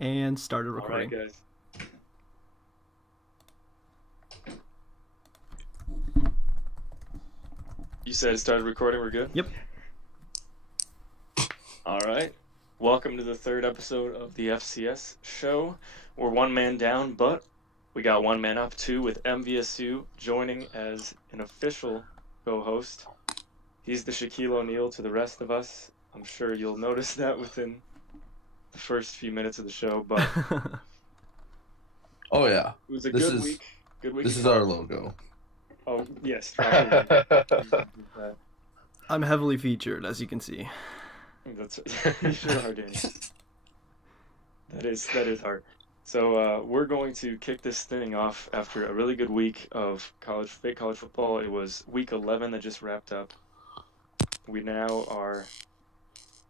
And started All right, recording. guys. You said it started recording. We're good? Yep. All right. Welcome to the third episode of the FCS show. We're one man down, but we got one man up too with MVSU joining as an official co-host. He's the Shaquille O'Neal to the rest of us. I'm sure you'll notice that within the first few minutes of the show, but Oh yeah, it was a this good is week. Good week. this is our logo. Oh yes. I'm heavily featured, as you can see. That's you sure are, Danny. That is hard. So we're going to kick this thing off after a really good week of fake college football. It was week 11 that just wrapped up. We now are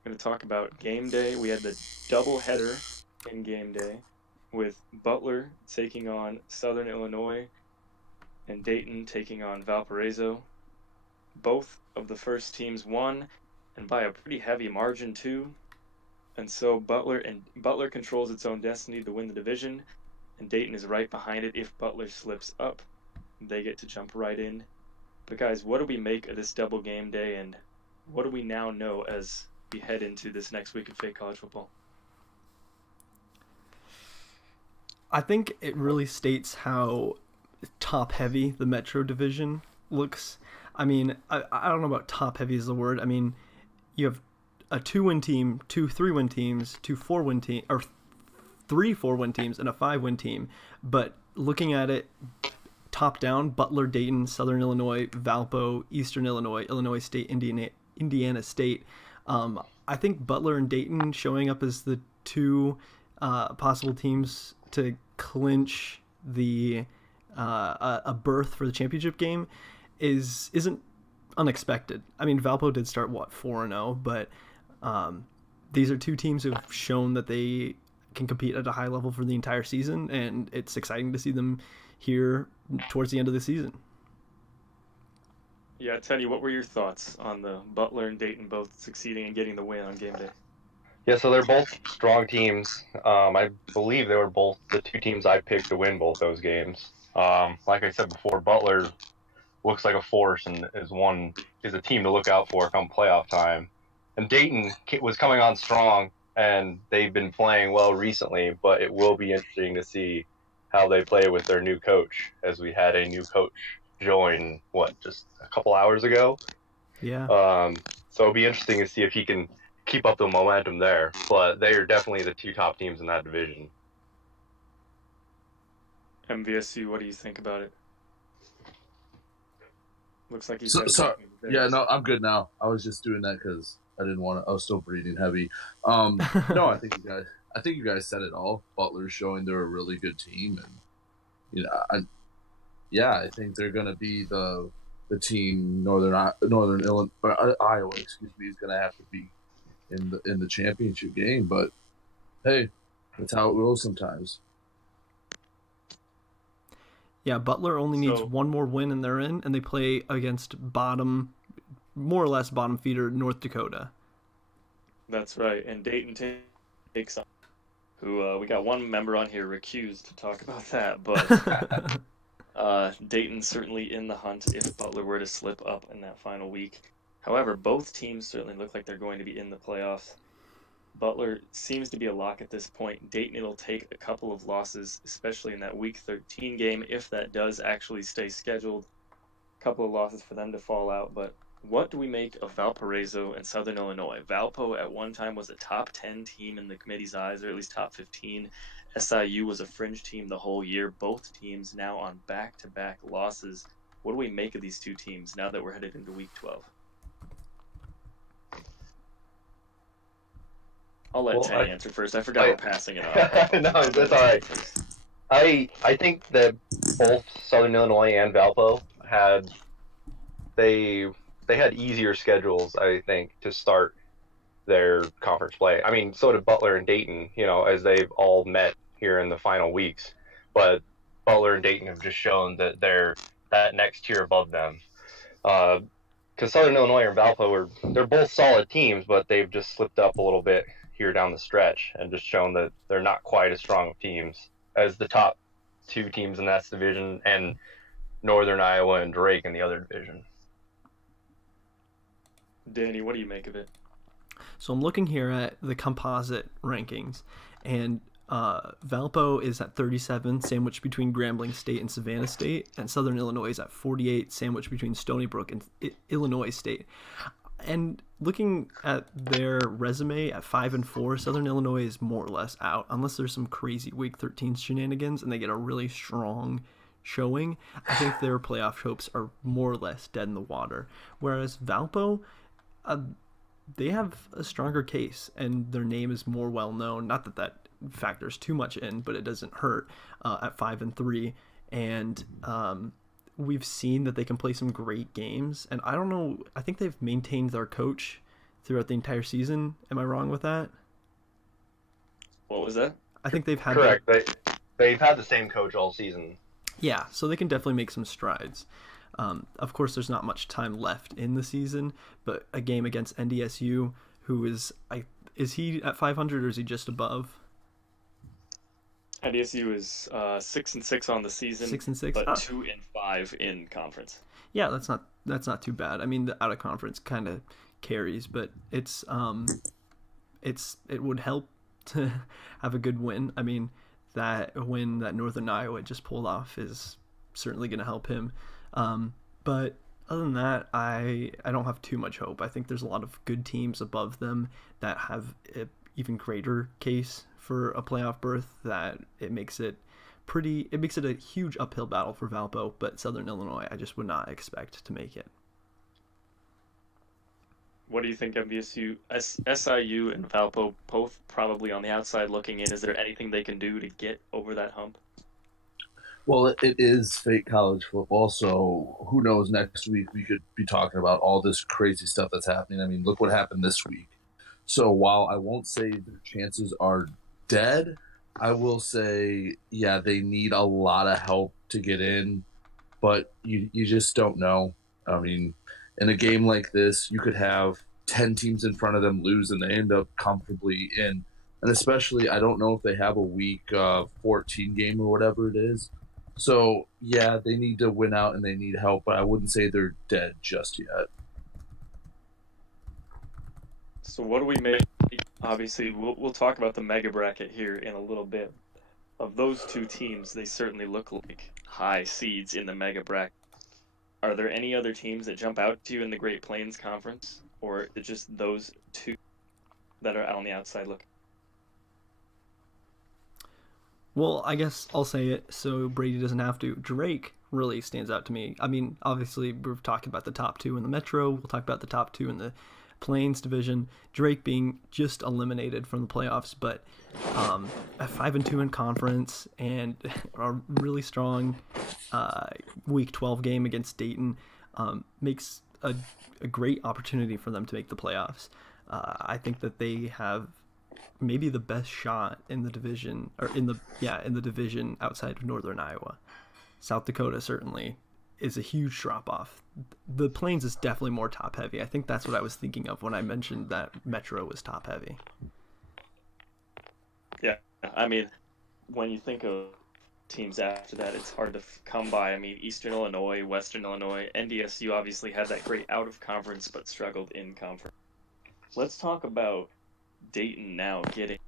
going to talk about game day. We had the doubleheader in game day with Butler taking on Southern Illinois and Dayton taking on Valparaiso. Both of the first teams won, and by a pretty heavy margin too. And so Butler controls its own destiny to win the division, and Dayton is right behind it. If Butler slips up, they get to jump right in. But guys, what do we make of this double game day, and what do we now know as we head into this next week of fake college football? I think it really states how top-heavy the Metro Division looks. I mean, I don't know about top-heavy is the word. I mean, you have a 2-win team, 2 3-win teams, 2 4-win team, or 3 4-win teams, and a 5-win team. But looking at it top-down, Butler, Dayton, Southern Illinois, Valpo, Eastern Illinois, Illinois State, Indiana State. I think Butler and Dayton showing up as the two possible teams to clinch the a berth for the championship game isn't unexpected. I mean, Valpo did start 4-0, but these are two teams who've shown that they can compete at a high level for the entire season, and it's exciting to see them here towards the end of the season. Yeah, Teddy, what were your thoughts on the Butler and Dayton both succeeding and getting the win on game day? Yeah, so they're both strong teams. I believe they were both the two teams I picked to win both those games. Like I said before, Butler looks like a force and is a team to look out for come playoff time. And Dayton was coming on strong, and they've been playing well recently, but it will be interesting to see how they play with their new coach, as we had a new coach join, just a couple hours ago? Yeah. So it'll be interesting to see if he can keep up the momentum there, but they are definitely the two top teams in that division. MVSU, what do you think about it? Looks like he's yeah, no, I'm good now. I was just doing that because I didn't want to. I was still breathing heavy. No, I think you guys said it all. Butler's showing they're a really good team, and I think they're gonna be the team Northern Illinois, Iowa, is gonna have to be in the championship game. But hey, that's how it goes sometimes. Yeah, Butler only needs one more win and they're in, and they play against more or less bottom feeder North Dakota. That's right, and Dayton takes on who we got one member on here recused to talk about that, but Dayton's certainly in the hunt if Butler were to slip up in that final week. However, both teams certainly look like they're going to be in the playoffs. Butler seems to be a lock at this point. Dayton, it'll take a couple of losses, especially in that Week 13 game, if that does actually stay scheduled. A couple of losses for them to fall out. But what do we make of Valparaiso and Southern Illinois? Valpo at one time was a top 10 team in the committee's eyes, or at least top 15. SIU was a fringe team the whole year. Both teams now on back-to-back losses. What do we make of these two teams now that we're headed into Week 12? I'll let Teddy answer first. I forgot we're passing it off. No, that's all right. I think that both Southern Illinois and Valpo had easier schedules, I think, to start their conference play. I mean, so did Butler and Dayton, as they've all met here in the final weeks. But Butler and Dayton have just shown that they're that next tier above them. Because Southern Illinois and Valpo they're both solid teams, but they've just slipped up a little bit here down the stretch and just shown that they're not quite as strong of teams as the top two teams in that division and Northern Iowa and Drake in the other division. Danny, what do you make of it? So I'm looking here at the composite rankings, and Valpo is at 37, sandwiched between Grambling State and Savannah State, and Southern Illinois is at 48, sandwiched between Stony Brook and Illinois State. And looking at their resume at 5-4, Southern Illinois is more or less out, unless there's some crazy Week 13 shenanigans and they get a really strong showing. I think their playoff hopes are more or less dead in the water. Whereas Valpo, they have a stronger case, and their name is more well known. Not that that factors too much in, but it doesn't hurt at 5-3, and we've seen that they can play some great games. And I don't know, I think they've maintained their coach throughout the entire season. Am I wrong with that? What was that? I think they've had correct. They've had the same coach all season. Yeah, so they can definitely make some strides. Of course, there's not much time left in the season, but a game against NDSU, who is he at 500 or is he just above? NDSU is 6-6 on the season, 6-6, but 2-5 in conference. Yeah, that's not too bad. I mean, the out of conference kind of carries, but it would help to have a good win. I mean, that win that Northern Iowa just pulled off is certainly going to help him. But other than that, I don't have too much hope. I think there's a lot of good teams above them that have an even greater case for a playoff berth, that it makes it a huge uphill battle for Valpo, but Southern Illinois I just would not expect to make it. What do you think, MVSU, SIU and Valpo both probably on the outside looking in? Is there anything they can do to get over that hump? Well, it is fake college football, so who knows, next week we could be talking about all this crazy stuff that's happening. I mean, look what happened this week. So while I won't say their chances are dead, I will say, yeah, they need a lot of help to get in, but you just don't know. I mean, in a game like this, you could have 10 teams in front of them lose and they end up comfortably in. And especially, I don't know if they have a week 14 game or whatever it is. So, yeah, they need to win out and they need help, but I wouldn't say they're dead just yet. So what do we make? Obviously, we'll talk about the mega bracket here in a little bit. Of those two teams, they certainly look like high seeds in the mega bracket. Are there any other teams that jump out to you in the Great Plains Conference, or is it just those two that are out on the outside looking? Well, I guess I'll say it so Brady doesn't have to. Drake really stands out to me. I mean, obviously, we're talking about the top two in the Metro. We'll talk about the top two in the Plains division. Drake being just eliminated from the playoffs, but at 5-2 in conference and a really strong Week 12 game against Dayton makes a great opportunity for them to make the playoffs. I think that they have maybe the best shot in the division, or in the division outside of Northern Iowa. South Dakota certainly is a huge drop off. The Plains is definitely more top heavy. I think that's what I was thinking of when I mentioned that Metro was top heavy. Yeah, I mean, when you think of teams after that, it's hard to come by. I mean, Eastern Illinois, Western Illinois, NDSU obviously had that great out of conference but struggled in conference. Let's talk about Dayton now getting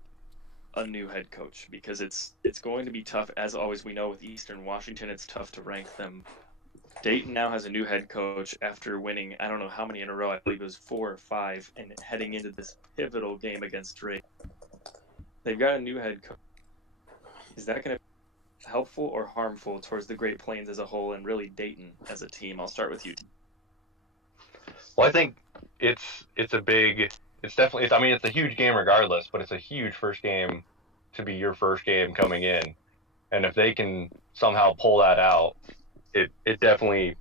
a new head coach, because it's going to be tough. As always, we know with Eastern Washington, it's tough to rank them. Dayton now has a new head coach after winning, I don't know how many in a row, I believe it was 4 or 5, and heading into this pivotal game against Drake. They've got a new head coach. Is that going to be helpful or harmful towards the Great Plains as a whole, and really Dayton as a team? I'll start with you. Well, I think it's definitely, I mean, it's a huge game regardless, but it's a huge first game to be your first game coming in. And if they can somehow pull that out, it definitely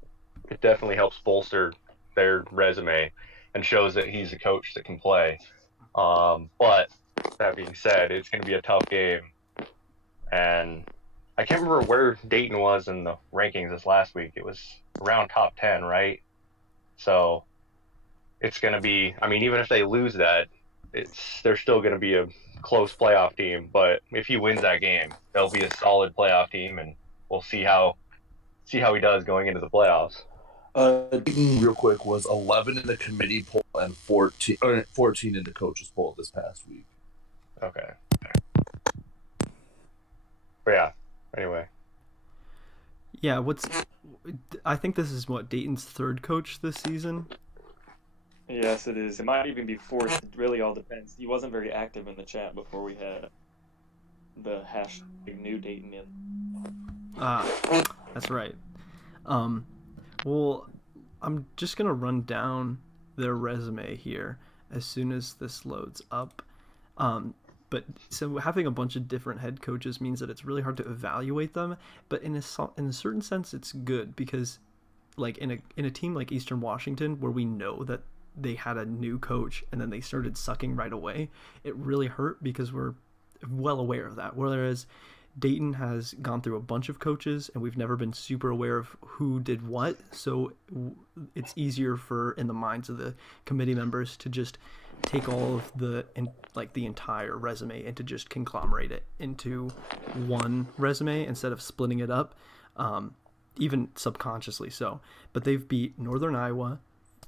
helps bolster their resume and shows that he's a coach that can play. But that being said, it's going to be a tough game. And I can't remember where Dayton was in the rankings this last week. It was around top 10, right? So it's going to be, I mean, even if they lose that, they're still going to be a close playoff team. But if he wins that game, they'll be a solid playoff team, and we'll see how he does going into the playoffs. Real quick, was 11 in the committee poll and 14 in the coaches poll this past week. Okay. But yeah. Anyway. Yeah. I think this is Dayton's third coach this season. Yes, it is. It might even be fourth. It really all depends. He wasn't very active in the chat before we had the hashtag new Dayton in. That's right. Well, I'm just gonna run down their resume here as soon as this loads up. But so having a bunch of different head coaches means that it's really hard to evaluate them. But in a certain sense, it's good because, like in a team like Eastern Washington, where we know that they had a new coach and then they started sucking right away, it really hurt because we're well aware of that. Whereas Dayton has gone through a bunch of coaches and we've never been super aware of who did what, so it's easier in the minds of the committee members to just take all of the entire resume and to just conglomerate it into one resume instead of splitting it up, even subconsciously so. But they've beat Northern Iowa,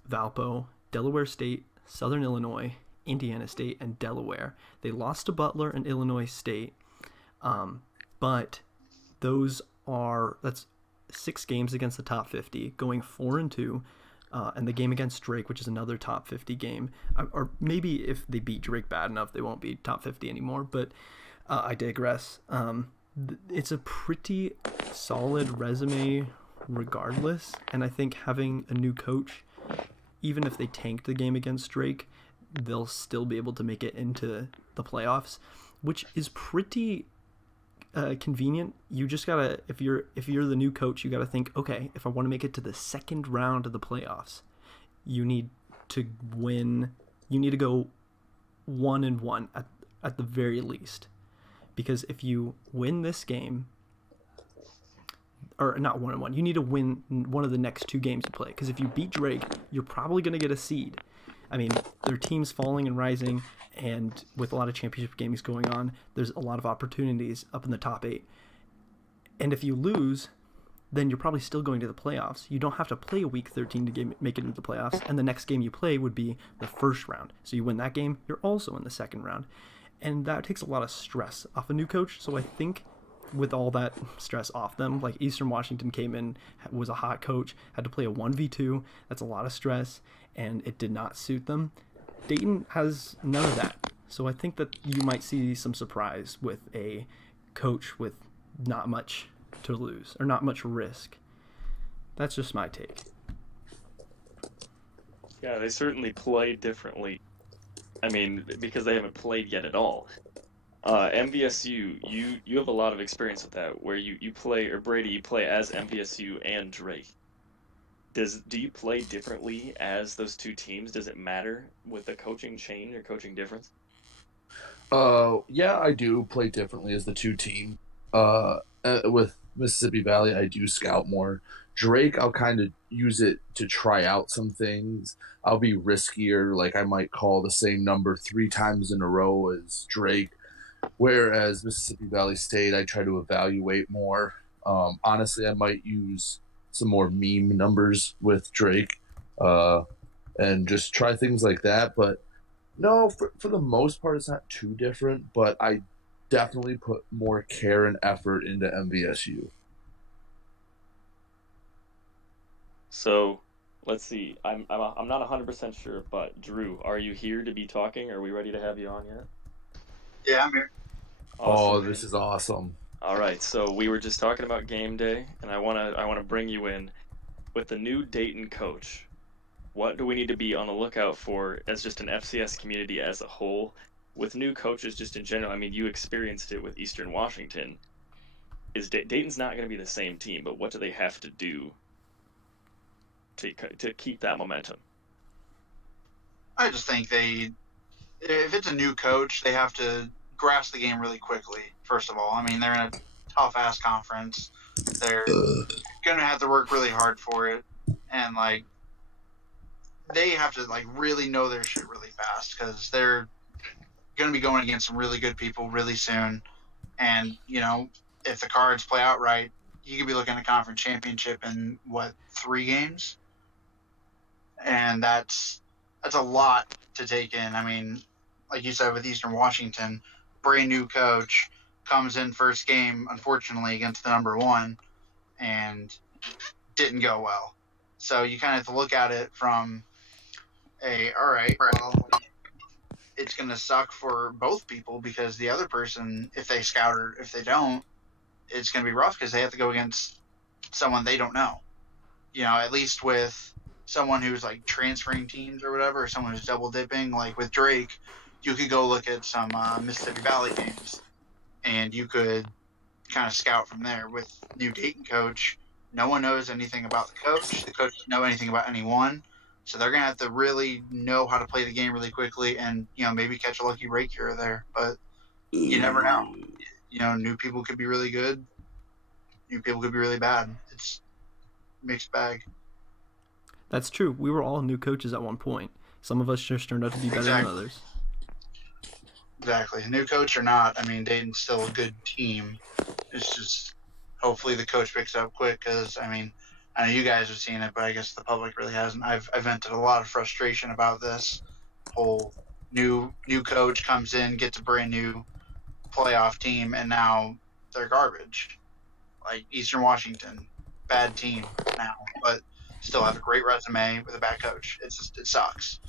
Valpo, Delaware State, Southern Illinois, Indiana State, and Delaware. They lost to Butler and Illinois State, but that's 6 games against the top 50, going 4-2, and the game against Drake, which is another top 50 game, or maybe if they beat Drake bad enough, they won't be top 50 anymore. But I digress. It's a pretty solid resume, regardless, and I think having a new coach, even if they tanked the game against Drake, they'll still be able to make it into the playoffs, which is pretty convenient. You just gotta, if you're the new coach, you gotta think, okay, if I want to make it to the second round of the playoffs, you need to win. You need to go 1-1 at the very least, because if you win this game, or not 1-1, you need to win one of the next 2 games you play. Because if you beat Drake, you're probably going to get a seed. I mean, their team's falling and rising, and with a lot of championship games going on, there's a lot of opportunities up in the top 8. And if you lose, then you're probably still going to the playoffs. You don't have to play a week 13 to make it into the playoffs, and the next game you play would be the first round. So you win that game, you're also in the second round. And that takes a lot of stress off a new coach. So I think with all that stress off them, like Eastern Washington came in, was a hot coach, had to play a 1v2. That's a lot of stress, and it did not suit them. Dayton has none of that. So I think that you might see some surprise with a coach with not much to lose, or not much risk. That's just my take. Yeah, they certainly play differently. I mean, because they haven't played yet at all. MVSU, you have a lot of experience with that, where you play, or Brady, you play as MVSU and Drake. Do you play differently as those two teams? Does it matter with the coaching change or coaching difference? Yeah, I do play differently as the two teams. With Mississippi Valley, I do scout more. Drake, I'll kind of use it to try out some things. I'll be riskier, like I might call the same number 3 times in a row as Drake. Whereas Mississippi Valley State, I try to evaluate more. Honestly, I might use some more meme numbers with Drake and just try things like that. But no, for the most part, it's not too different. But I definitely put more care and effort into MVSU. So, let's see. I'm not 100% sure, but Drew, are you here to be talking? Are we ready to have you on yet? Yeah, I'm here. Awesome, This is awesome. All right, so we were just talking about game day, and I wanna bring you in with the new Dayton coach. What do we need to be on the lookout for as just an FCS community as a whole, with new coaches just in general? I mean, you experienced it with Eastern Washington. Dayton's not going to be the same team, but what do they have to do to keep that momentum? I just think if it's a new coach, they have to grasp the game really quickly, first of all. I mean, they're in a tough-ass conference. They're going to have to work really hard for it. And, like, they have to, like, really know their shit really fast because they're going to be going against some really good people really soon. And, if the cards play out right, you could be looking at a conference championship in, 3 games? And that's a lot to take in. I mean, like you said, with Eastern Washington, brand new coach comes in first game, unfortunately, against the number 1, and didn't go well. So you kind of have to look at it from all right, well, it's going to suck for both people because the other person, if they scout or if they don't, it's going to be rough because they have to go against someone they don't know. At least with someone who's like transferring teams or whatever, or someone who's double dipping, like with Drake, you could go look at some Mississippi Valley games and you could kind of scout from there. With new Dayton coach, no one knows anything about the coach. The coach doesn't know anything about anyone. So they're going to have to really know how to play the game really quickly and, maybe catch a lucky break here or there. But you never know. New people could be really good. New people could be really bad. It's a mixed bag. That's true. We were all new coaches at one point. Some of us just turned out to be better than others. Exactly. New coach or not, I mean, Dayton's still a good team. It's just hopefully the coach picks up quick because, I mean, I know you guys have seen it, but I guess the public really hasn't. I've vented a lot of frustration about this whole new coach comes in, gets a brand new playoff team, and now they're garbage. Like Eastern Washington, bad team now, but still have a great resume with a bad coach. It sucks.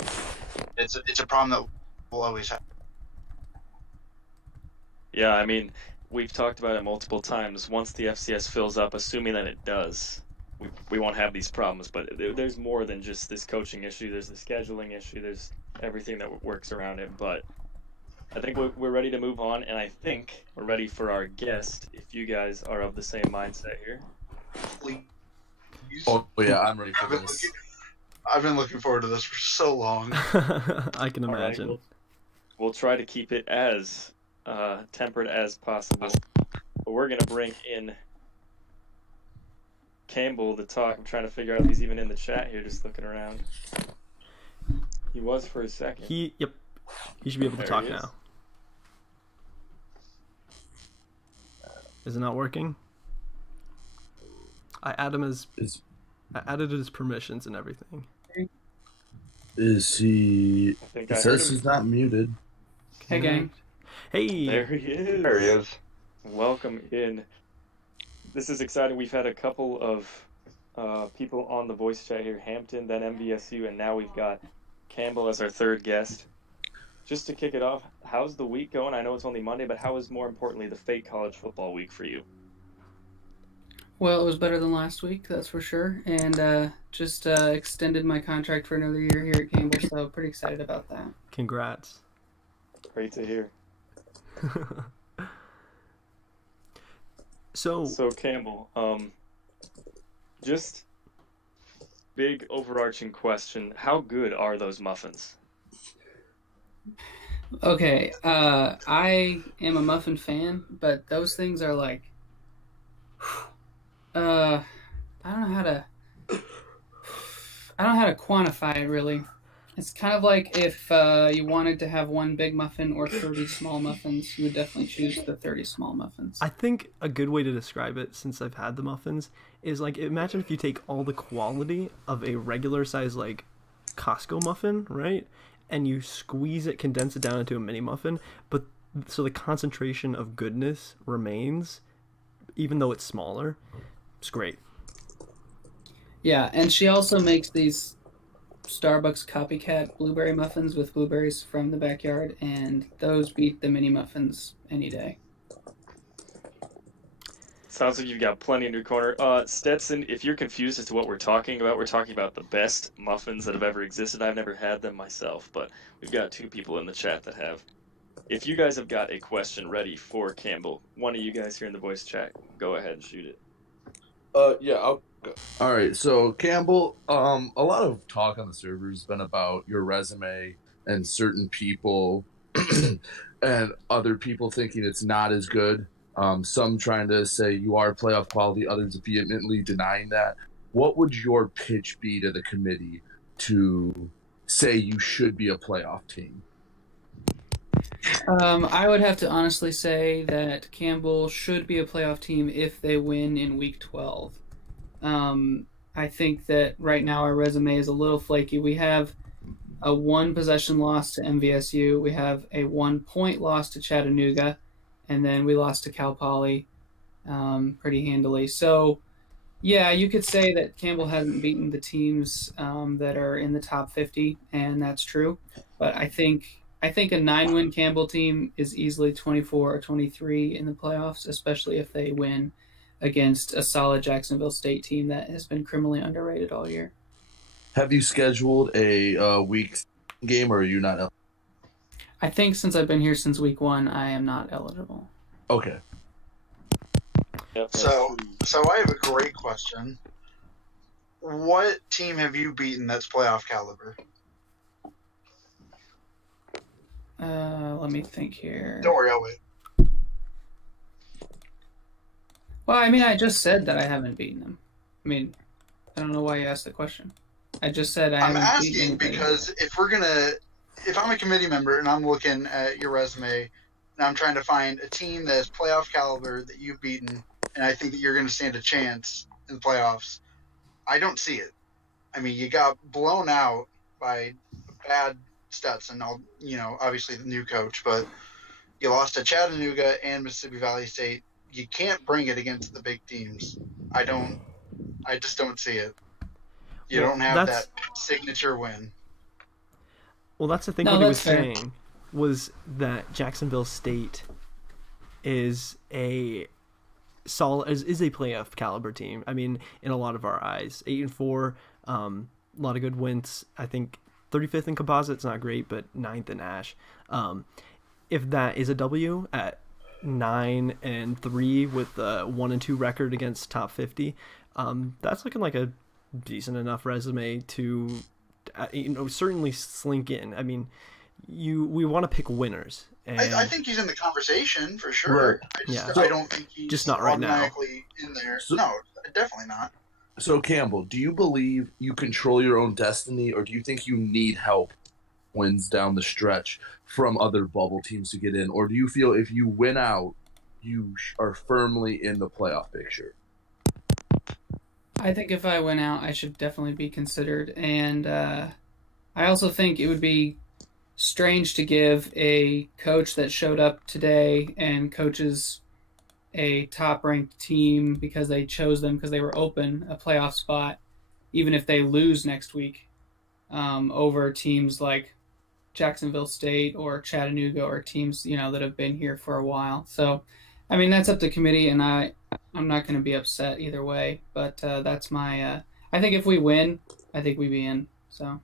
It's a problem that we'll always have. Yeah, I mean, we've talked about it multiple times. Once the FCS fills up, assuming that it does, we won't have these problems. But there's more than just this coaching issue. There's the scheduling issue. There's everything that works around it. But I think we're ready to move on, and I think we're ready for our guest, if you guys are of the same mindset here. Oh, yeah, I'm ready for this. I've been looking forward to this for so long. I can imagine. All right, we'll try to keep it as tempered as possible. But we're going to bring in Campbell to talk. I'm trying to figure out if he's even in the chat here, just looking around. He was for a second. Yep. He should be able to talk now. Is it not working? I added his permissions and everything. Is he? It says he's not muted. Hey, gang. Hey. There he is. There he is. Welcome in. This is exciting. We've had a couple of people on the voice chat here. Hampton, then MVSU, and now we've got Campbell as our third guest. Just to kick it off, how's the week going? I know it's only Monday, but how is, more importantly, the fake college football week for you? Well, it was better than last week, that's for sure. And just extended my contract for another year here at Campbell, so pretty excited about that. Congrats. Great to hear. So Campbell, just big overarching question. How good are those muffins? Okay, I am a muffin fan, but those things are like, I don't know how to quantify it really. It's kind of like if you wanted to have one big muffin or 30 small muffins, you would definitely choose the 30 small muffins. I think a good way to describe it, since I've had the muffins, is like, imagine if you take all the quality of a regular size like Costco muffin, right? And you squeeze it, condense it down into a mini muffin, but so the concentration of goodness remains, even though it's smaller. It's great. Yeah, and she also makes these Starbucks copycat blueberry muffins with blueberries from the backyard, and those beat the mini muffins any day. Sounds like you've got plenty in your corner. Stetson, if you're confused as to what we're talking about the best muffins that have ever existed. I've never had them myself, but we've got two people in the chat that have. If you guys have got a question ready for Campbell, one of you guys here in the voice chat, go ahead and shoot it. Yeah, I'll go. All right, so Campbell, a lot of talk on the server has been about your resume and certain people and other people thinking it's not as good. Some trying to say you are playoff quality, others vehemently denying that. What would your pitch be to the committee to say you should be a playoff team? I would have to honestly say that Campbell should be a playoff team if they win in Week 12. Um, I think that right now our resume is a little flaky. We have a one possession loss to MVSU. We have a 1 point loss to Chattanooga, and then we lost to Cal Poly pretty handily. So, yeah, you could say that Campbell hasn't beaten the teams that are in the top 50, and that's true. But I think a 9-win Campbell team is easily 24 or 23 in the playoffs, especially if they win against a solid Jacksonville State team that has been criminally underrated all year. Have you scheduled a week game, or are you not? I think since I've been here since week 1, I am not eligible. Okay. Yep, that's So, pretty- so I have a great question. What team have you beaten that's playoff caliber? Let me think here. Don't worry, I'll wait. Well, I mean, I just said that I haven't beaten them. I mean, I don't know why you asked the question. I just said I I'm haven't beaten asking anybody. because if I'm a committee member and I'm looking at your resume and I'm trying to find a team that is playoff caliber that you've beaten, and I think that you're going to stand a chance in the playoffs, I don't see it. I mean, you got blown out by bad Stetson, obviously the new coach, but you lost to Chattanooga and Mississippi Valley State. You can't bring it against the big teams. I just don't see it. You Well, don't have that's- that signature win. Well, that's the thing. No, what he was that's fair. saying was that Jacksonville State is a is a playoff caliber team. I mean, in a lot of our eyes, 8-4, a lot of good wins. I think 35th in composite's not great, but 9th in Ash. If that is a W at 9-3 with a 1-2 record against top 50, that's looking like a decent enough resume to certainly slink in. I mean, we want to pick winners, and I think he's in the conversation for sure. Right. I don't think he's Just not right now. automatically in there. So- No, definitely not. So, Campbell, do you believe you control your own destiny, or do you think you need help wins down the stretch from other bubble teams to get in? Or do you feel if you win out, you are firmly in the playoff picture? I think if I went out, I should definitely be considered. And I also think it would be strange to give a coach that showed up today and coaches a top-ranked team because they chose them because they were open a playoff spot, even if they lose next week, over teams like Jacksonville State or Chattanooga or teams that have been here for a while. So, I mean, that's up to committee, and I'm not going to be upset either way. But that's my. I think if we win, I think we be in. So.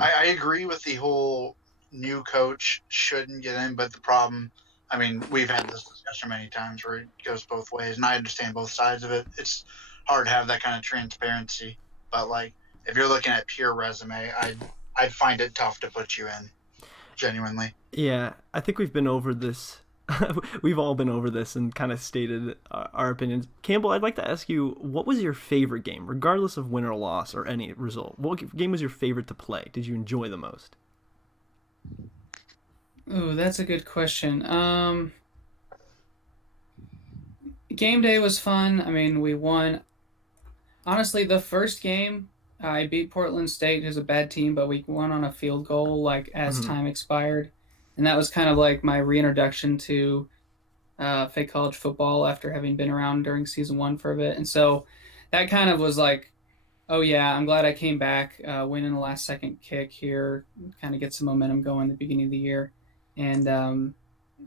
I agree with the whole new coach shouldn't get in, but the problem, I mean, we've had this discussion many times where it goes both ways, and I understand both sides of it. It's hard to have that kind of transparency, but like if you're looking at pure resume, I'd find it tough to put you in, genuinely. Yeah, I think we've been over this. We've all been over this and kind of stated our opinions. Campbell, I'd like to ask you, what was your favorite game, regardless of win or loss or any result? What game was your favorite to play? Did you enjoy the most? Ooh, that's a good question. Game day was fun. I mean, we won. Honestly, the first game, I beat Portland State, who's a bad team, but we won on a field goal as time expired. And that was kind of like my reintroduction to fake college football after having been around during season 1 for a bit. And so that kind of was like, oh yeah, I'm glad I came back, winning the last second kick here, kind of get some momentum going at the beginning of the year. And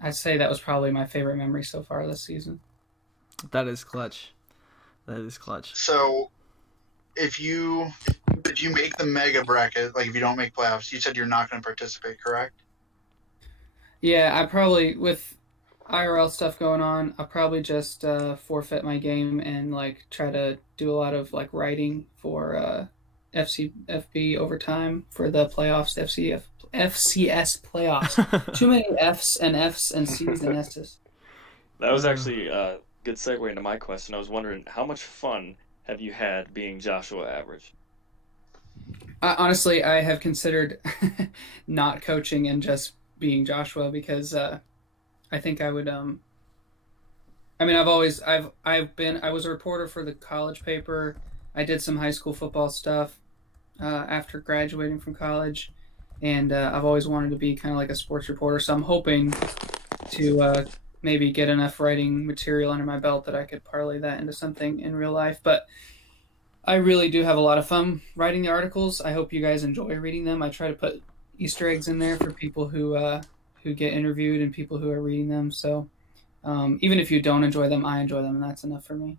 I'd say that was probably my favorite memory so far this season. That is clutch. That is clutch. So, if you make the mega bracket, like if you don't make playoffs, you said you're not going to participate, correct? Yeah, I probably, with IRL stuff going on, I'll probably just forfeit my game and try to do a lot of writing for FB overtime for the playoffs, FCS playoffs. Too many F's and C's and S's. That was actually a good segue into my question. I was wondering, how much fun have you had being Joshua Average? Honestly, I have considered not coaching and just being Joshua because I think I would. I mean, I was a reporter for the college paper. I did some high school football stuff after graduating from college, and I've always wanted to be kind of like a sports reporter. So I'm hoping to maybe get enough writing material under my belt that I could parlay that into something in real life. But I really do have a lot of fun writing the articles. I hope you guys enjoy reading them. I try to put Easter eggs in there for people who get interviewed and people who are reading them. So even if you don't enjoy them, I enjoy them, and that's enough for me.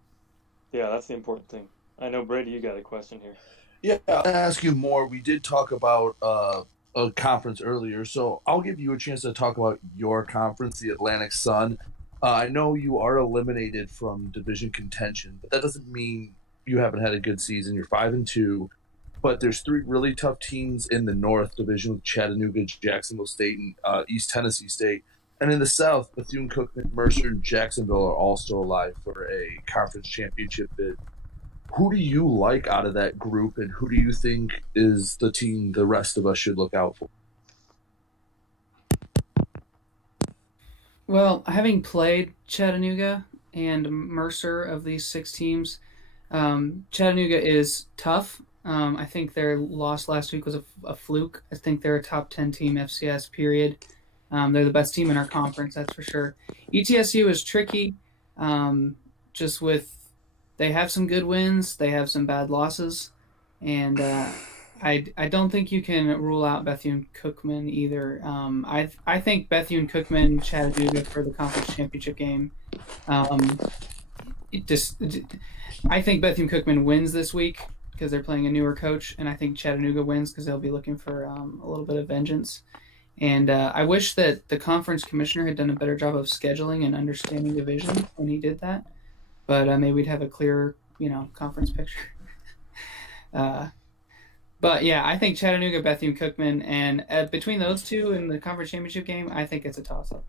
Yeah, that's the important thing. I know, Brady, you got a question here. Yeah, I'll ask you more. We did talk about a conference earlier, so I'll give you a chance to talk about your conference, the Atlantic Sun. I know you are eliminated from division contention, but that doesn't mean you haven't had a good season. You're 5-2, but there's 3 really tough teams in the North Division with Chattanooga, Jacksonville State, and East Tennessee State. And in the South, Bethune-Cookman, Mercer, and Jacksonville are all still alive for a conference championship bid. Who do you like out of that group, and who do you think is the team the rest of us should look out for? Well, having played Chattanooga and Mercer of these 6 teams, Chattanooga is tough. I think their loss last week was a fluke. I think they're a top 10 team FCS, period. They're the best team in our conference, that's for sure. ETSU is tricky, just with they have some good wins, they have some bad losses, and I don't think you can rule out Bethune-Cookman either. I think Bethune-Cookman, Chattanooga for the conference championship game. I think Bethune-Cookman wins this week because they're playing a newer coach, and I think Chattanooga wins because they'll be looking for a little bit of vengeance. And I wish that the conference commissioner had done a better job of scheduling and understanding division when he did that. But maybe we'd have a clearer, conference picture. But yeah, I think Chattanooga, Bethune-Cookman, and between those two in the conference championship game, I think it's a toss-up.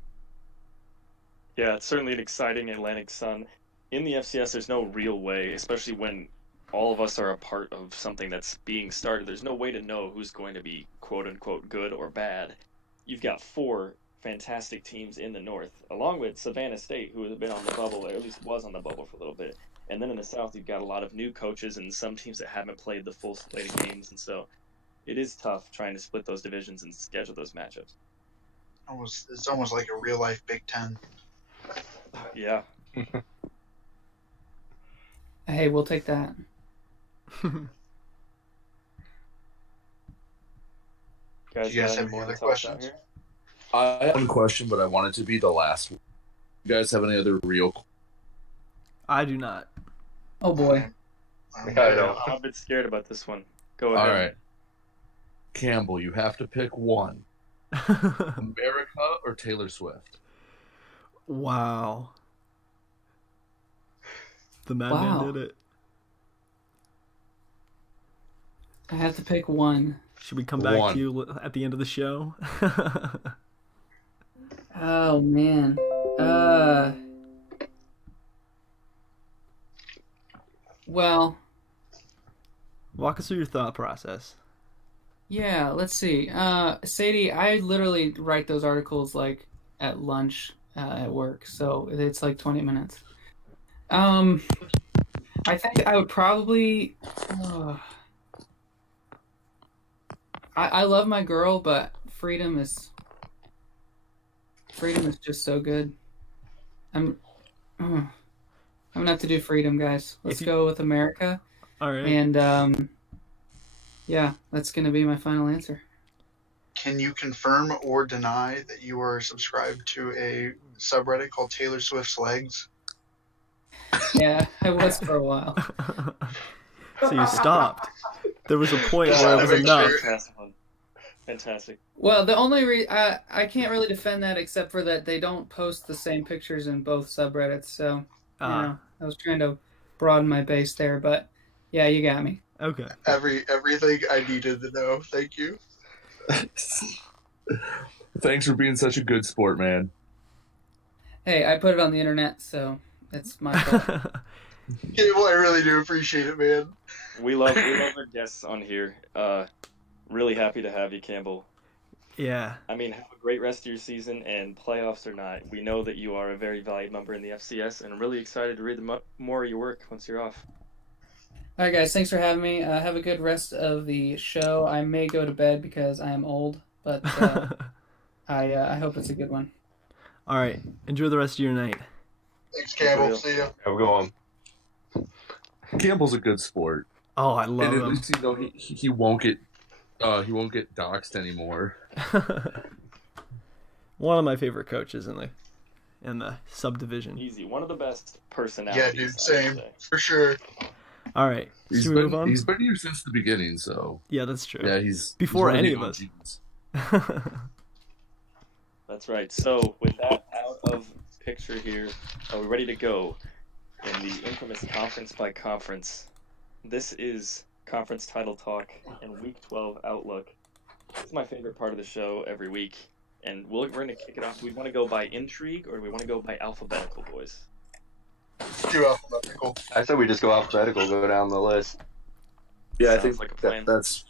Yeah, it's certainly an exciting Atlantic Sun. In the FCS, there's no real way, especially when all of us are a part of something that's being started. There's no way to know who's going to be quote-unquote good or bad. You've got 4 fantastic teams in the North, along with Savannah State, who has been on the bubble, or at least was on the bubble for a little bit. And then in the South, you've got a lot of new coaches and some teams that haven't played the full slate of games. And so it is tough trying to split those divisions and schedule those matchups. It's almost like a real-life Big Ten. Yeah. Hey, we'll take that. Guys, Do you guys got have any more other to talk about questions? here? I have one question, but I want it to be the last one. You guys have any other real? I do not. Oh boy. I'm I don't. I'm a bit scared about this one. Go All ahead. right, Campbell, you have to pick one: America or Taylor Swift. Wow. The madman Wow. did it. I have to pick one. Should we come back One. to you at the end of the show? Oh man. Well, Walk us through your thought process. yeah, let's see. Sadie, I literally write those articles like at lunch at work, so it's like 20 minutes. I think I would probably. I love my girl, but freedom is just so good. I'm gonna have to do freedom, guys. Let's go with America, All right. and yeah, that's gonna be my final answer. Can you confirm or deny that you are subscribed to a subreddit called Taylor Swift's Legs? Yeah, I was for a while. So you stopped. There was a point Yeah, where it I was make enough. sure- Fantastic one. Fantastic. Well, the only I can't really defend that except for that they don't post the same pictures in both subreddits. So I was trying to broaden my base there, but yeah, you got me. Okay. Everything I needed to know. Thank you. Thanks for being such a good sport, man. Hey, I put it on the internet, so it's my fault. Yeah, well, I really do appreciate it, man. We love our guests on here. Really happy to have you, Campbell. Yeah. I mean, have a great rest of your season, and playoffs or not, we know that you are a very valued member in the FCS, and I'm really excited to read more of your work once you're off. All right, guys, thanks for having me. Have a good rest of the show. I may go to bed because I am old, but I hope it's a good one. All right. Enjoy the rest of your night. Thanks, Campbell. See you. Have a good one. Campbell's a good sport, Oh, I and love at him. least he won't get doxxed anymore. One of my favorite coaches in the subdivision. Easy. One of the best personalities. Yeah, dude, I would same. say. For sure. All right. He's Should we move on? been here since the beginning, so Yeah, that's true. yeah, he's Before one any the of us. OGs. That's right. So, with that out of picture here, are we ready to go in the infamous conference by conference? This is conference title talk and Week 12 outlook. It's my favorite part of the show every week, and we're going to kick it off. Do we want to go by intrigue, or do we want to go by alphabetical, boys? Do alphabetical. I said we just go alphabetical, go down the list. Yeah, I Sounds think like a plan. that's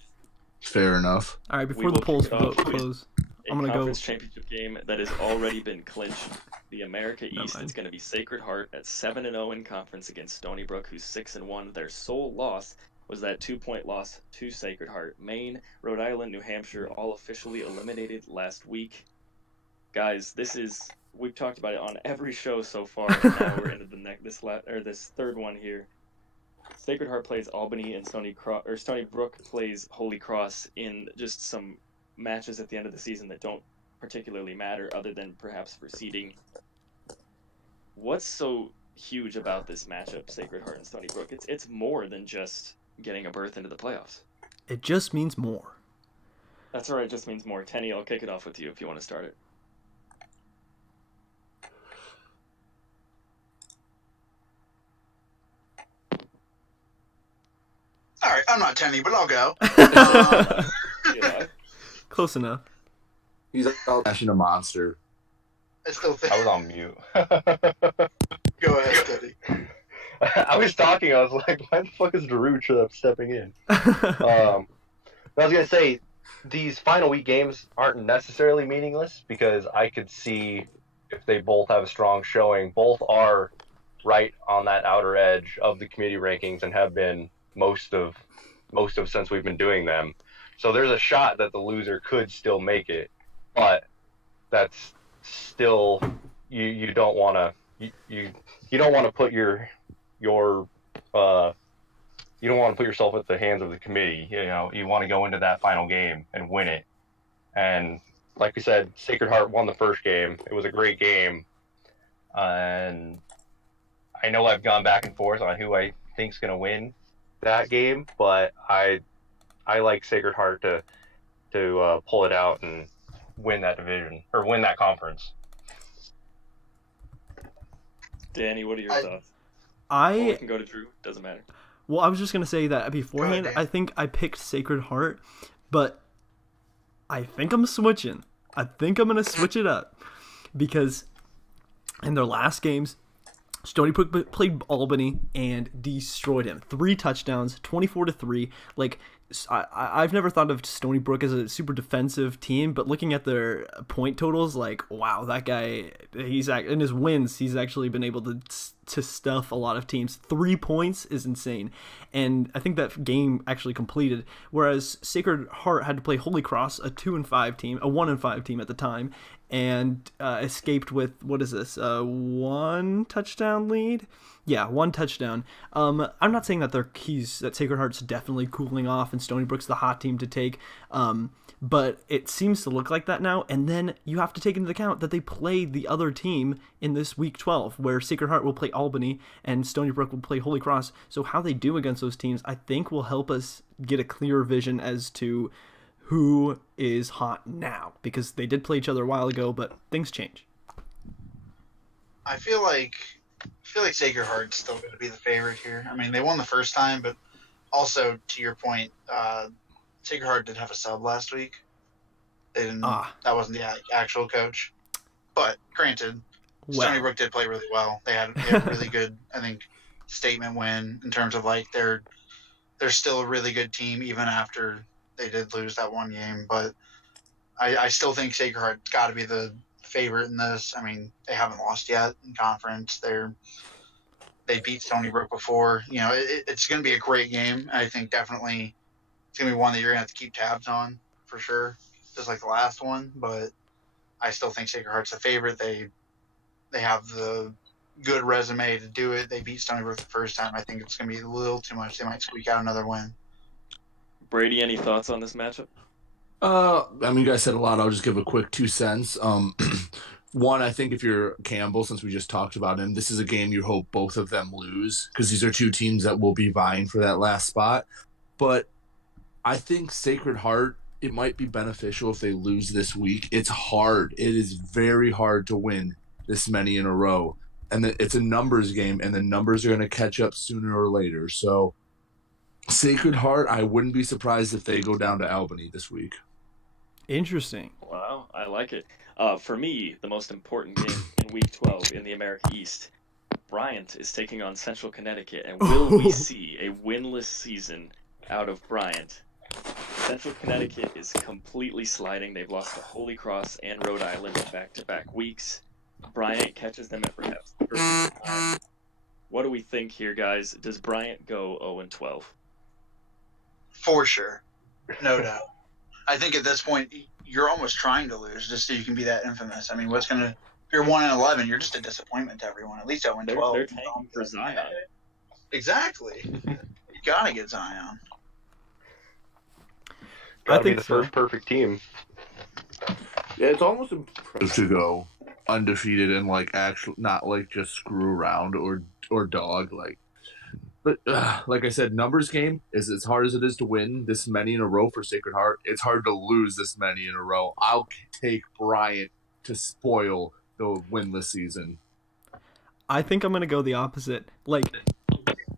fair enough. All right, We before the will polls kick it off with close, A I'm gonna go. conference championship game that has already been clinched. The America Never East mind. is going to be Sacred Heart at 7-0 in conference against Stony Brook, who's 6-1. Their sole loss was that 2-point loss to Sacred Heart. Maine, Rhode Island, New Hampshire, all officially eliminated last week. Guys, we've talked about it on every show so far. And now we're into this third one here. Sacred Heart plays Albany, and Stony Brook plays Holy Cross in just some matches at the end of the season that don't particularly matter, other than perhaps for seeding. What's so huge about this matchup, Sacred Heart and Stony Brook? It's more than just getting a berth into the playoffs. It just means more. That's all right. It just means more. Tenny, I'll kick it off with you if you want to start it. All right, I'm not Tenny, but I'll go. Yeah. Close enough. He's out dashing a monster. I still think. I was on mute. Go ahead, Teddy. I was talking. I was like, why the fuck is Darude stepping in? I was going to say, these final week games aren't necessarily meaningless because I could see if they both have a strong showing. Both are right on that outer edge of the committee rankings and have been most of since we've been doing them. So there's a shot that the loser could still make it, but that's still you don't want to you don't want to put your you don't want to put yourself at the hands of the committee. You know, you want to go into that final game and win it. And like we said, Sacred Heart won the first game. It was a great game, and I know I've gone back and forth on who I think's going to win that game, but I like Sacred Heart to pull it out and win that division or win that conference. Danny, what are your thoughts? I Or we can go to Drew. Doesn't matter. Well, I was just gonna say that beforehand. Go ahead, I Dan. think I picked Sacred Heart, but I think I'm switching. I think I'm gonna switch it up because in their last games, Stony Brook played Albany and destroyed him. 3 touchdowns, 24-3. Like I've never thought of Stony Brook as a super defensive team, but looking at their point totals, like wow, that guy, in his wins, he's actually been able to stuff a lot of teams. 3 points is insane, and I think that game actually completed. Whereas Sacred Heart had to play Holy Cross, a 2-5 team, a 1-5 team at the time, and escaped with what is this? 1 touchdown lead. Yeah, 1 touchdown. I'm not saying that that Sacred Heart's definitely cooling off and Stony Brook's the hot team to take, but it seems to look like that now. And then you have to take into account that they play the other team in this Week 12, where Sacred Heart will play Albany and Stony Brook will play Holy Cross. So how they do against those teams, I think, will help us get a clearer vision as to who is hot now, because they did play each other a while ago, but things change. I feel like Sacred Heart's still going to be the favorite here. I mean, they won the first time, but also to your point, Sacred Heart did have a sub last week. They didn't. That wasn't the actual coach, but granted, Stony Brook did play really well. They had a really good, I think, statement win in terms of like they're still a really good team even after they did lose that one game. But I still think Sacred Heart's got to be the favorite in this. I mean, they haven't lost yet in conference. They beat Stony Brook before. You know, it's going to be a great game. I think definitely it's going to be one that you're going to have to keep tabs on for sure, just like the last one. But I still think Sacred Heart's the favorite. They have the good resume to do it. They beat Stony Brook the first time. I think it's going to be a little too much. They might squeak out another win. Brady, any thoughts on this matchup? I mean, you guys said a lot. I'll just give a quick 2 cents. One, I think if you're Campbell, since we just talked about him, this is a game you hope both of them lose because these are 2 teams that will be vying for that last spot. But I think Sacred Heart, it might be beneficial if they lose this week. It's hard. It is very hard to win this many in a row. And it's a numbers game, and the numbers are going to catch up sooner or later. So Sacred Heart, I wouldn't be surprised if they go down to Albany this week. Interesting. Wow, I like it. For me, the most important game in Week 12 in the America East, Bryant is taking on Central Connecticut, and will we see a winless season out of Bryant? Central Connecticut is completely sliding. They've lost to Holy Cross and Rhode Island in back-to-back weeks. Bryant catches them at perhaps the perfect time. What do we think here, guys? Does Bryant go 0-12? For sure. No doubt. I think at this point, you're almost trying to lose just so you can be that infamous. I mean, if you're 1-11, you're just a disappointment to everyone. At least 0-12. They're tanking for Zion. Exactly. You gotta get Zion. Gotta be think the so. first perfect team. Yeah, it's almost impressive to go undefeated and actually not just screw around or dog But like I said, numbers game is as hard as it is to win this many in a row for Sacred Heart. It's hard to lose this many in a row. I'll take Bryant to spoil the winless season. I think I'm gonna go the opposite.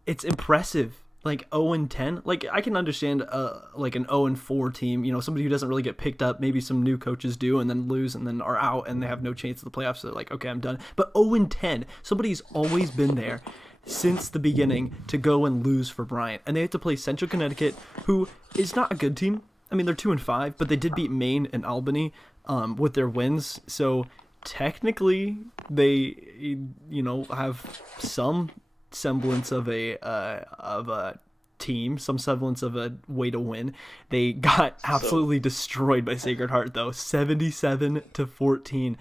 It's impressive. 0-10. I can understand an 0-4 team. You know, somebody who doesn't really get picked up. Maybe some new coaches do, and then lose, and then are out, and they have no chance of the playoffs. So they're like, okay, I'm done. But 0-10. Somebody's always been there since the beginning to go and lose for Bryant, and they have to play Central Connecticut, who is not a good team. I mean, they're 2-5, but they did beat Maine and Albany with their wins. So technically, they have some semblance of a team, some semblance of a way to win. They got absolutely destroyed by Sacred Heart though, 77-14.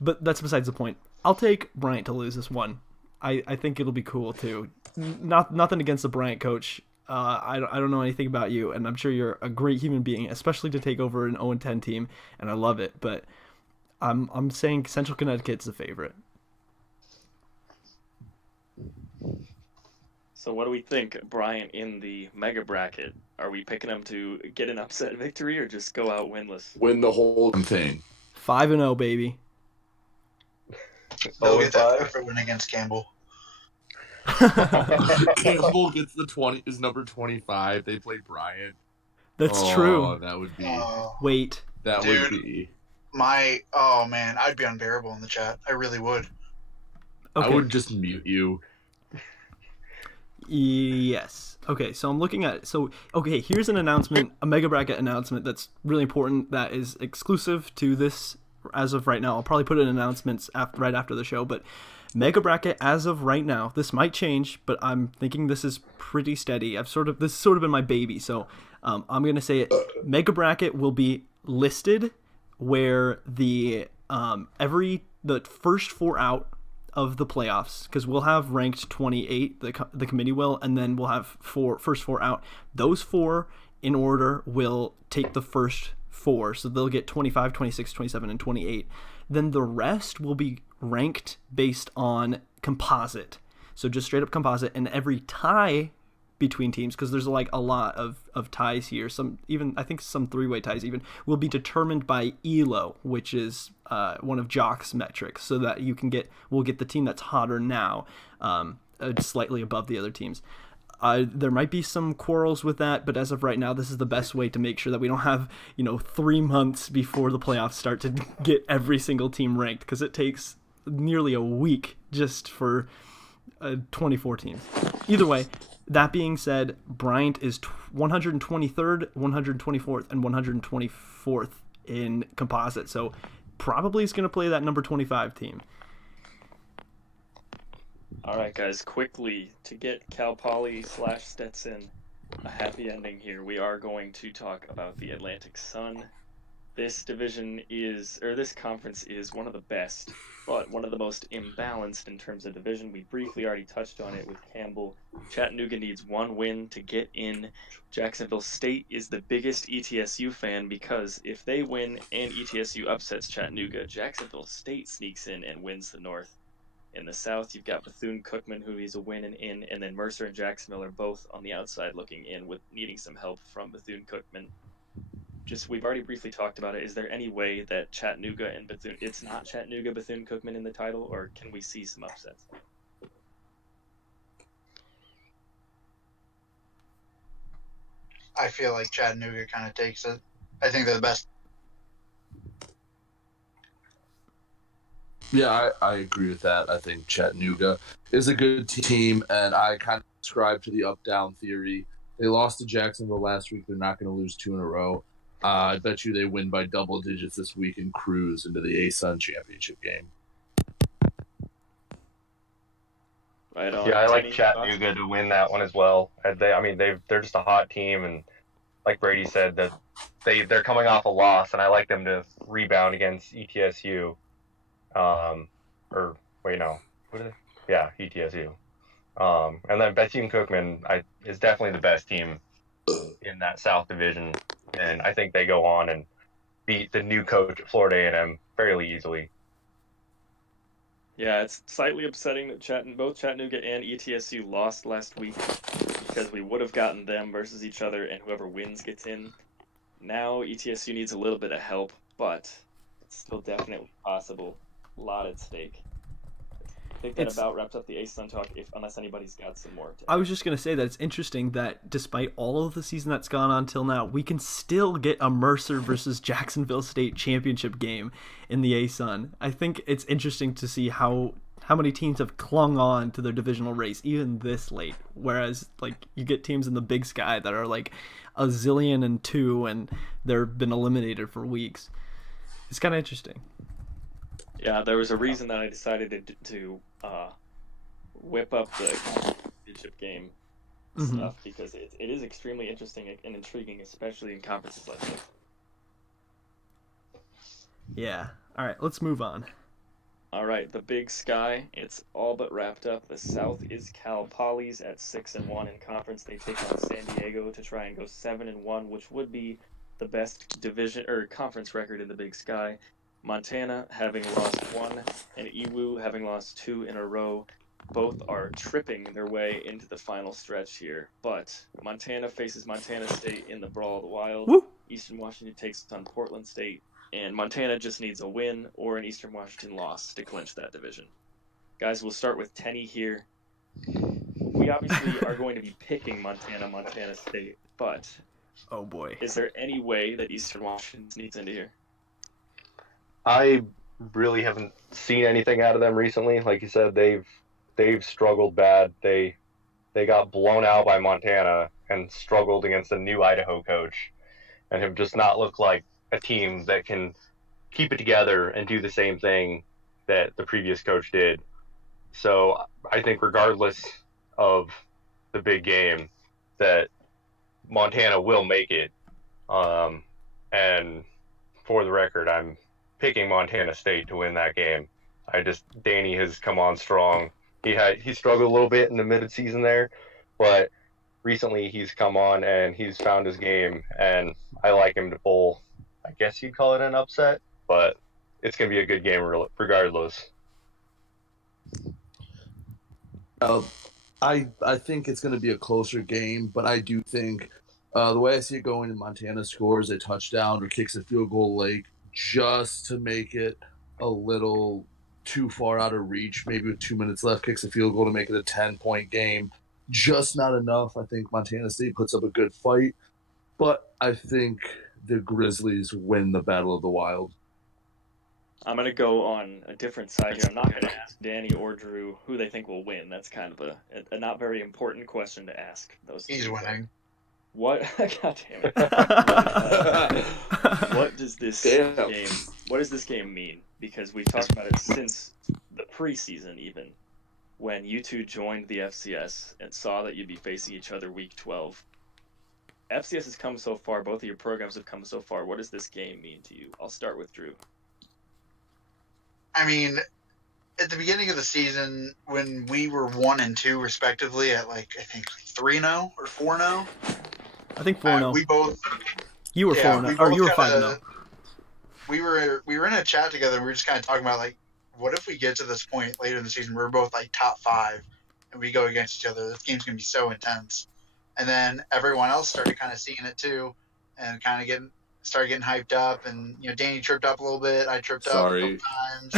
But that's besides the point. I'll take Bryant to lose this one. I think it'll be cool too. Nothing against the Bryant coach. I don't know anything about you, and I'm sure you're a great human being, especially to take over an 0-10 team, and I love it. But I'm saying Central Connecticut's the favorite. So what do we think, Bryant, in the mega bracket? Are we picking them to get an upset victory or just go out winless? Win the whole thing. 5-0, baby. They'll get that 0-5. perfect win against Campbell. Campbell gets is number 25. They play Bryant. That's true. That would be. Wait. That Dude. would be. Man, I'd be unbearable in the chat. I really would. Okay. I would just mute you. Yes. Okay, so I'm looking at it. So, okay, here's an announcement, a mega bracket announcement that's really important, that is exclusive to this as of right now. I'll probably put in announcements right after the show, but mega bracket as of right now, this might change, but I'm thinking this is pretty steady. This has sort of been my baby, so I'm going to say it. Mega bracket will be listed where the first 4 out of the playoffs, because we'll have ranked 28, the committee will, and then we'll have first 4 out. Those 4 in order will take the first 4, so they'll get 25, 26, 27, and 28. Then the rest will be ranked based on composite, so just straight up composite, and every tie between teams, because there's a lot of ties here, I think some 3-way ties even, will be determined by ELO, which is one of Jock's metrics, so that we'll get the team that's hotter now, slightly above the other teams. There might be some quarrels with that, but as of right now, this is the best way to make sure that we don't have 3 months before the playoffs start to get every single team ranked, because it takes nearly a week just for 24 teams. Either way, that being said, Bryant is 123rd, 124th, and 124th in composite. So probably he's going to play that number 25 team. All right, guys, quickly to get Cal Poly / Stetson a happy ending here, we are going to talk about the Atlantic Sun. This this conference is one of the best, but one of the most imbalanced in terms of division. We briefly already touched on it with Campbell. Chattanooga needs one win to get in. Jacksonville State is the biggest ETSU fan because if they win and ETSU upsets Chattanooga, Jacksonville State sneaks in and wins the North. In the South, you've got Bethune-Cookman, who needs a win and in, and then Mercer and Jacksonville are both on the outside looking in with needing some help from Bethune-Cookman. We've already briefly talked about it. Is there any way that Chattanooga and Bethune, it's not Chattanooga, Bethune-Cookman in the title, or can we see some upsets? I feel like Chattanooga kind of takes it. I think they're the best. Yeah, I agree with that. I think Chattanooga is a good team, and I kind of subscribe to the up-down theory. They lost to Jacksonville last week. They're not going to lose 2 in a row. I bet you they win by double digits this week and cruise into the A-Sun championship game. Right on. Yeah, I like Chattanooga to win that one as well. They're just a hot team, and like Brady said, that they're coming off a loss, and I like them to rebound against ETSU. ETSU. And then Bethune-Cookman is definitely the best team in that South Division, and I think they go on and beat the new coach at Florida A&M fairly easily. Yeah, it's slightly upsetting that both Chattanooga and ETSU lost last week because we would have gotten them versus each other, and whoever wins gets in. Now ETSU needs a little bit of help, but it's still definitely possible. A lot at stake. I think that about wraps up the A-Sun talk, unless anybody's got some more. I was just going to say that it's interesting that despite all of the season that's gone on till now, we can still get a Mercer versus Jacksonville State championship game in the A-Sun. I think it's interesting to see how many teams have clung on to their divisional race even this late, whereas like you get teams in the Big Sky that are like a zillion and 2 and they've been eliminated for weeks. It's kind of interesting. Yeah, there was a reason that I decided to whip up the championship game stuff because it is extremely interesting and intriguing, especially in conferences like this. Yeah. All right, let's move on. All right, the Big Sky, it's all but wrapped up. The South is Cal Poly's at 6-1 in conference. They take on San Diego to try and go 7-1, which would be the best division or conference record in the Big Sky. Montana having lost 1 and EWU having lost 2 in a row. Both are tripping their way into the final stretch here. But Montana faces Montana State in the Brawl of the Wild. Woo! Eastern Washington takes on Portland State. And Montana just needs a win or an Eastern Washington loss to clinch that division. Guys, we'll start with Tenny here. We obviously are going to be picking Montana State. But oh boy, is there any way that Eastern Washington sneaks into here? I really haven't seen anything out of them recently. Like you said, they've struggled bad. They got blown out by Montana and struggled against a new Idaho coach and have just not looked like a team that can keep it together and do the same thing that the previous coach did. So I think regardless of the big game that Montana will make it. And for the record, I'm picking Montana State to win that game. Danny has come on strong. He struggled a little bit in the mid-season there, but recently he's come on and he's found his game, and I like him to pull, I guess you'd call it an upset, but it's going to be a good game regardless. I think it's going to be a closer game, but I do think the way I see it going, in Montana scores a touchdown or kicks a field goal late just to make it a little too far out of reach, maybe with 2 minutes left, kicks a field goal to make it a 10-point game. Just not enough. I think Montana State puts up a good fight, but I think the Grizzlies win the Battle of the Wild. I'm going to go on a different side here. I'm not going to ask Danny or Drew who they think will win. That's kind of a not very important question to ask. He's winning. What? God damn it. What does this Damn. game? What does this game mean? Because we've talked about it since the preseason, even when you two joined the FCS and saw that you'd be facing each other week 12. FCS has come so far. Both of your programs have come so far. What does this game mean to you? I'll start with Drew. I mean, at the beginning of the season, when we were 1-2 respectively, at I think 3-0 or 4-0. I think 4-0. We both. You were 4-0, or you were 5-0. We were in a chat together. And we were just kind of talking about what if we get to this point later in the season, we're both top 5, and we go against each other. This game's gonna be so intense. And then everyone else started kind of seeing it too, and kind of started getting hyped up. And Danny tripped up a little bit. I tripped up a couple times.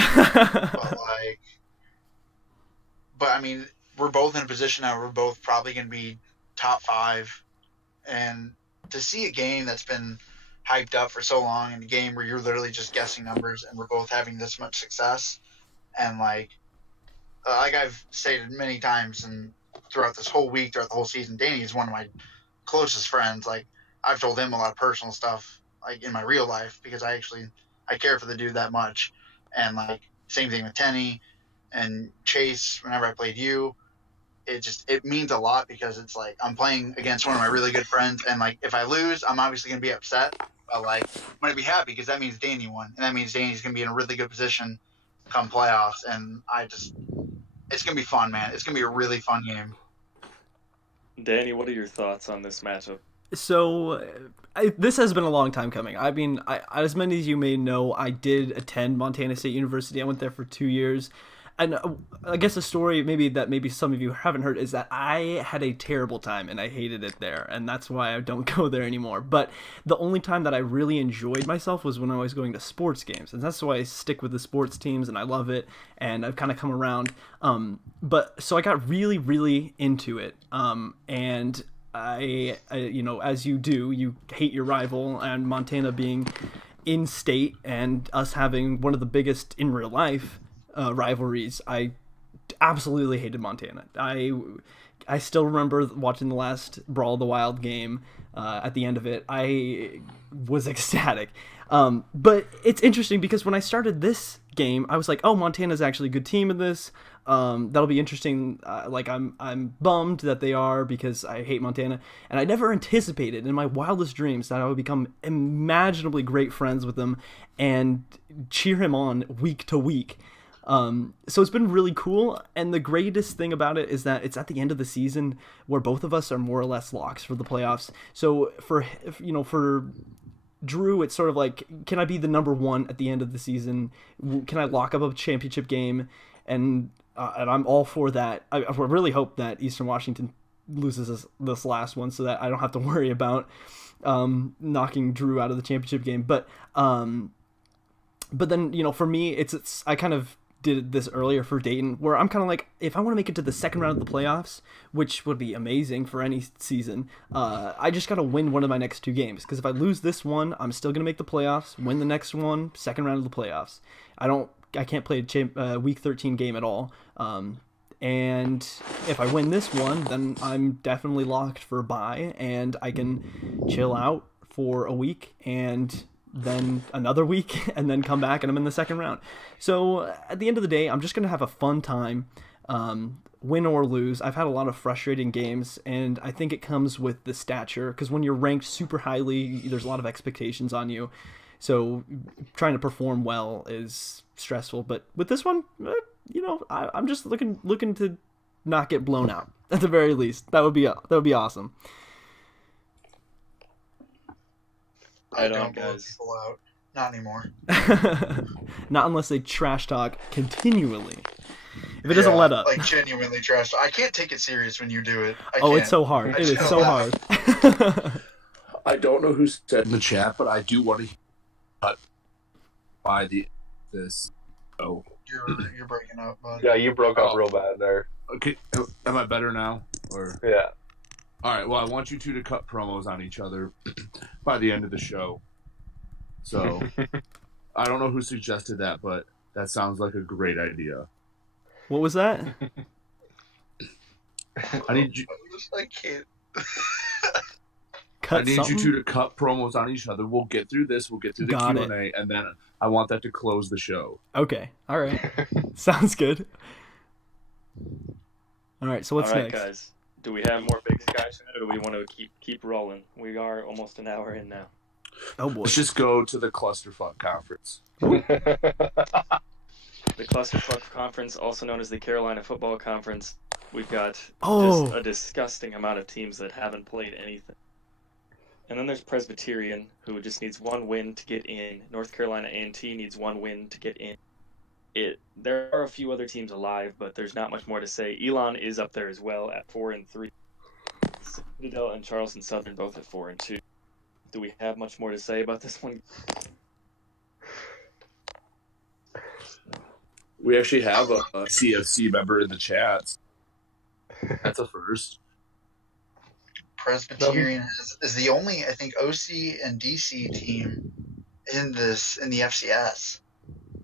But I mean, we're both in a position now. We're both probably gonna be top 5, and to see a game that's been hyped up for so long, and a game where you're literally just guessing numbers, and we're both having this much success, and like I've stated many times, and throughout this whole week, throughout the whole season, Danny is one of my closest friends. I've told him a lot of personal stuff, in my real life, because I care for the dude that much. And same thing with Tenny and Chase. Whenever I played you, it means a lot, because it's I'm playing against one of my really good friends, and if I lose, I'm obviously gonna be upset, but I'm gonna be happy because that means Danny won, and that means Danny's gonna be in a really good position come playoffs, and it's gonna be fun, man. It's gonna be a really fun game. Danny, what are your thoughts on this matchup? So, this has been a long time coming. I mean, as many as you may know, I did attend Montana State University. I went there for 2 years. And I guess a story maybe some of you haven't heard is that I had a terrible time and I hated it there. And that's why I don't go there anymore. But the only time that I really enjoyed myself was when I was going to sports games. And that's why I stick with the sports teams, and I love it. And I've kind of come around. So I got really, really into it. And I, as you do, you hate your rival, and Montana being in state and us having one of the biggest in real life rivalries, I absolutely hated Montana. I still remember watching the last Brawl of the Wild game. At the end of it, I was ecstatic. But it's interesting because when I started this game, I was like, "Oh, Montana's actually a good team in this. That'll be interesting." I'm bummed that they are, because I hate Montana, and I never anticipated in my wildest dreams that I would become imaginably great friends with them and cheer him on week to week. So it's been really cool, and the greatest thing about it is that it's at the end of the season where both of us are more or less locks for the playoffs. So for Drew, it's sort of can I be the number 1 at the end of the season? Can I lock up a championship game? And I'm all for that. I really hope that Eastern Washington loses this last one, so that I don't have to worry about knocking Drew out of the championship game. But then for me, it's I kind of did this earlier for Dayton, where I'm kind of if I want to make it to the second round of the playoffs, which would be amazing for any season, I just got to win one of my next 2 games, because if I lose this one, I'm still going to make the playoffs, win the next one, second round of the playoffs. I can't play a week 13 game at all. And if I win this one, then I'm definitely locked for a bye, and I can chill out for a week, and then another week, and then come back, and I'm in the second round. So at the end of the day, I'm just going to have a fun time, win or lose. I've had a lot of frustrating games, and I think it comes with the stature, because when you're ranked super highly, there's a lot of expectations on you. So trying to perform well is stressful. But with this one, I'm just looking to not get blown out at the very least. That would be awesome. I don't blow people out. Not anymore. Not unless they trash talk continually. If it doesn't let up. Genuinely trash talk. I can't take it serious when you do it. It's so hard. It is so hard. I don't know who said in the chat, but I do want to cut by this. Oh, you're breaking up, bud. Yeah, you broke up real bad there. Okay, am I better now? Or yeah. All right. Well, I want you two to cut promos on each other by the end of the show. So I don't know who suggested that, but that sounds like a great idea. What was that? I need you. I can't. cut I need something? you two to cut promos on each other. We'll get through this. We'll get through the Got it. Q&A, and then I want that to close the show. Okay. All right. Sounds good. All right. So what's All right, next? guys. Do we have more Big Sky chat, or do we want to keep rolling? We are almost an hour in now. Oh boy. Let's just go to the Clusterfuck Conference. The Clusterfuck Conference, also known as the Carolina Football Conference. We've got just a disgusting amount of teams that haven't played anything. And then there's Presbyterian, who just needs one win to get in. North Carolina A&T needs one win to get in. There are a few other teams alive, but there's not much more to say. Elon is up there as well at 4-3. Citadel and Charleston Southern both at 4-2. Do we have much more to say about this one? We actually have a CFC member in the chats. That's a first. Presbyterian is the only, I think, OC and DC team in the FCS.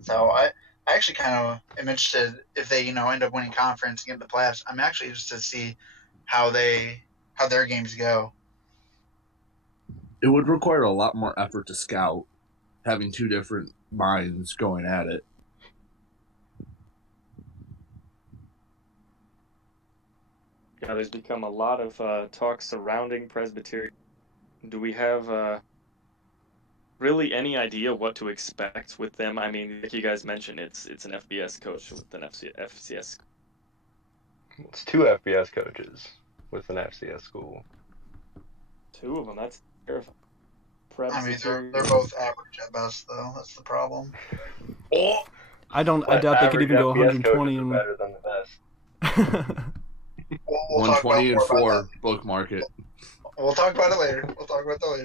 So I actually kind of am interested if they end up winning conference and get the playoffs. I'm actually interested to see how their games go. It would require a lot more effort to scout, having two different minds going at it. Yeah, there's become a lot of talk surrounding Presbyterian. Do we have really any idea what to expect with them? I mean, like you guys mentioned, it's an FBS coach with an FCS. It's two FBS coaches with an FCS school. Two of them, that's terrifying. I mean, they're both average at best, though. That's the problem. Oh, I doubt they could even go 120 and better than the best. We'll 120 and 4 bookmark it. We'll talk about it later.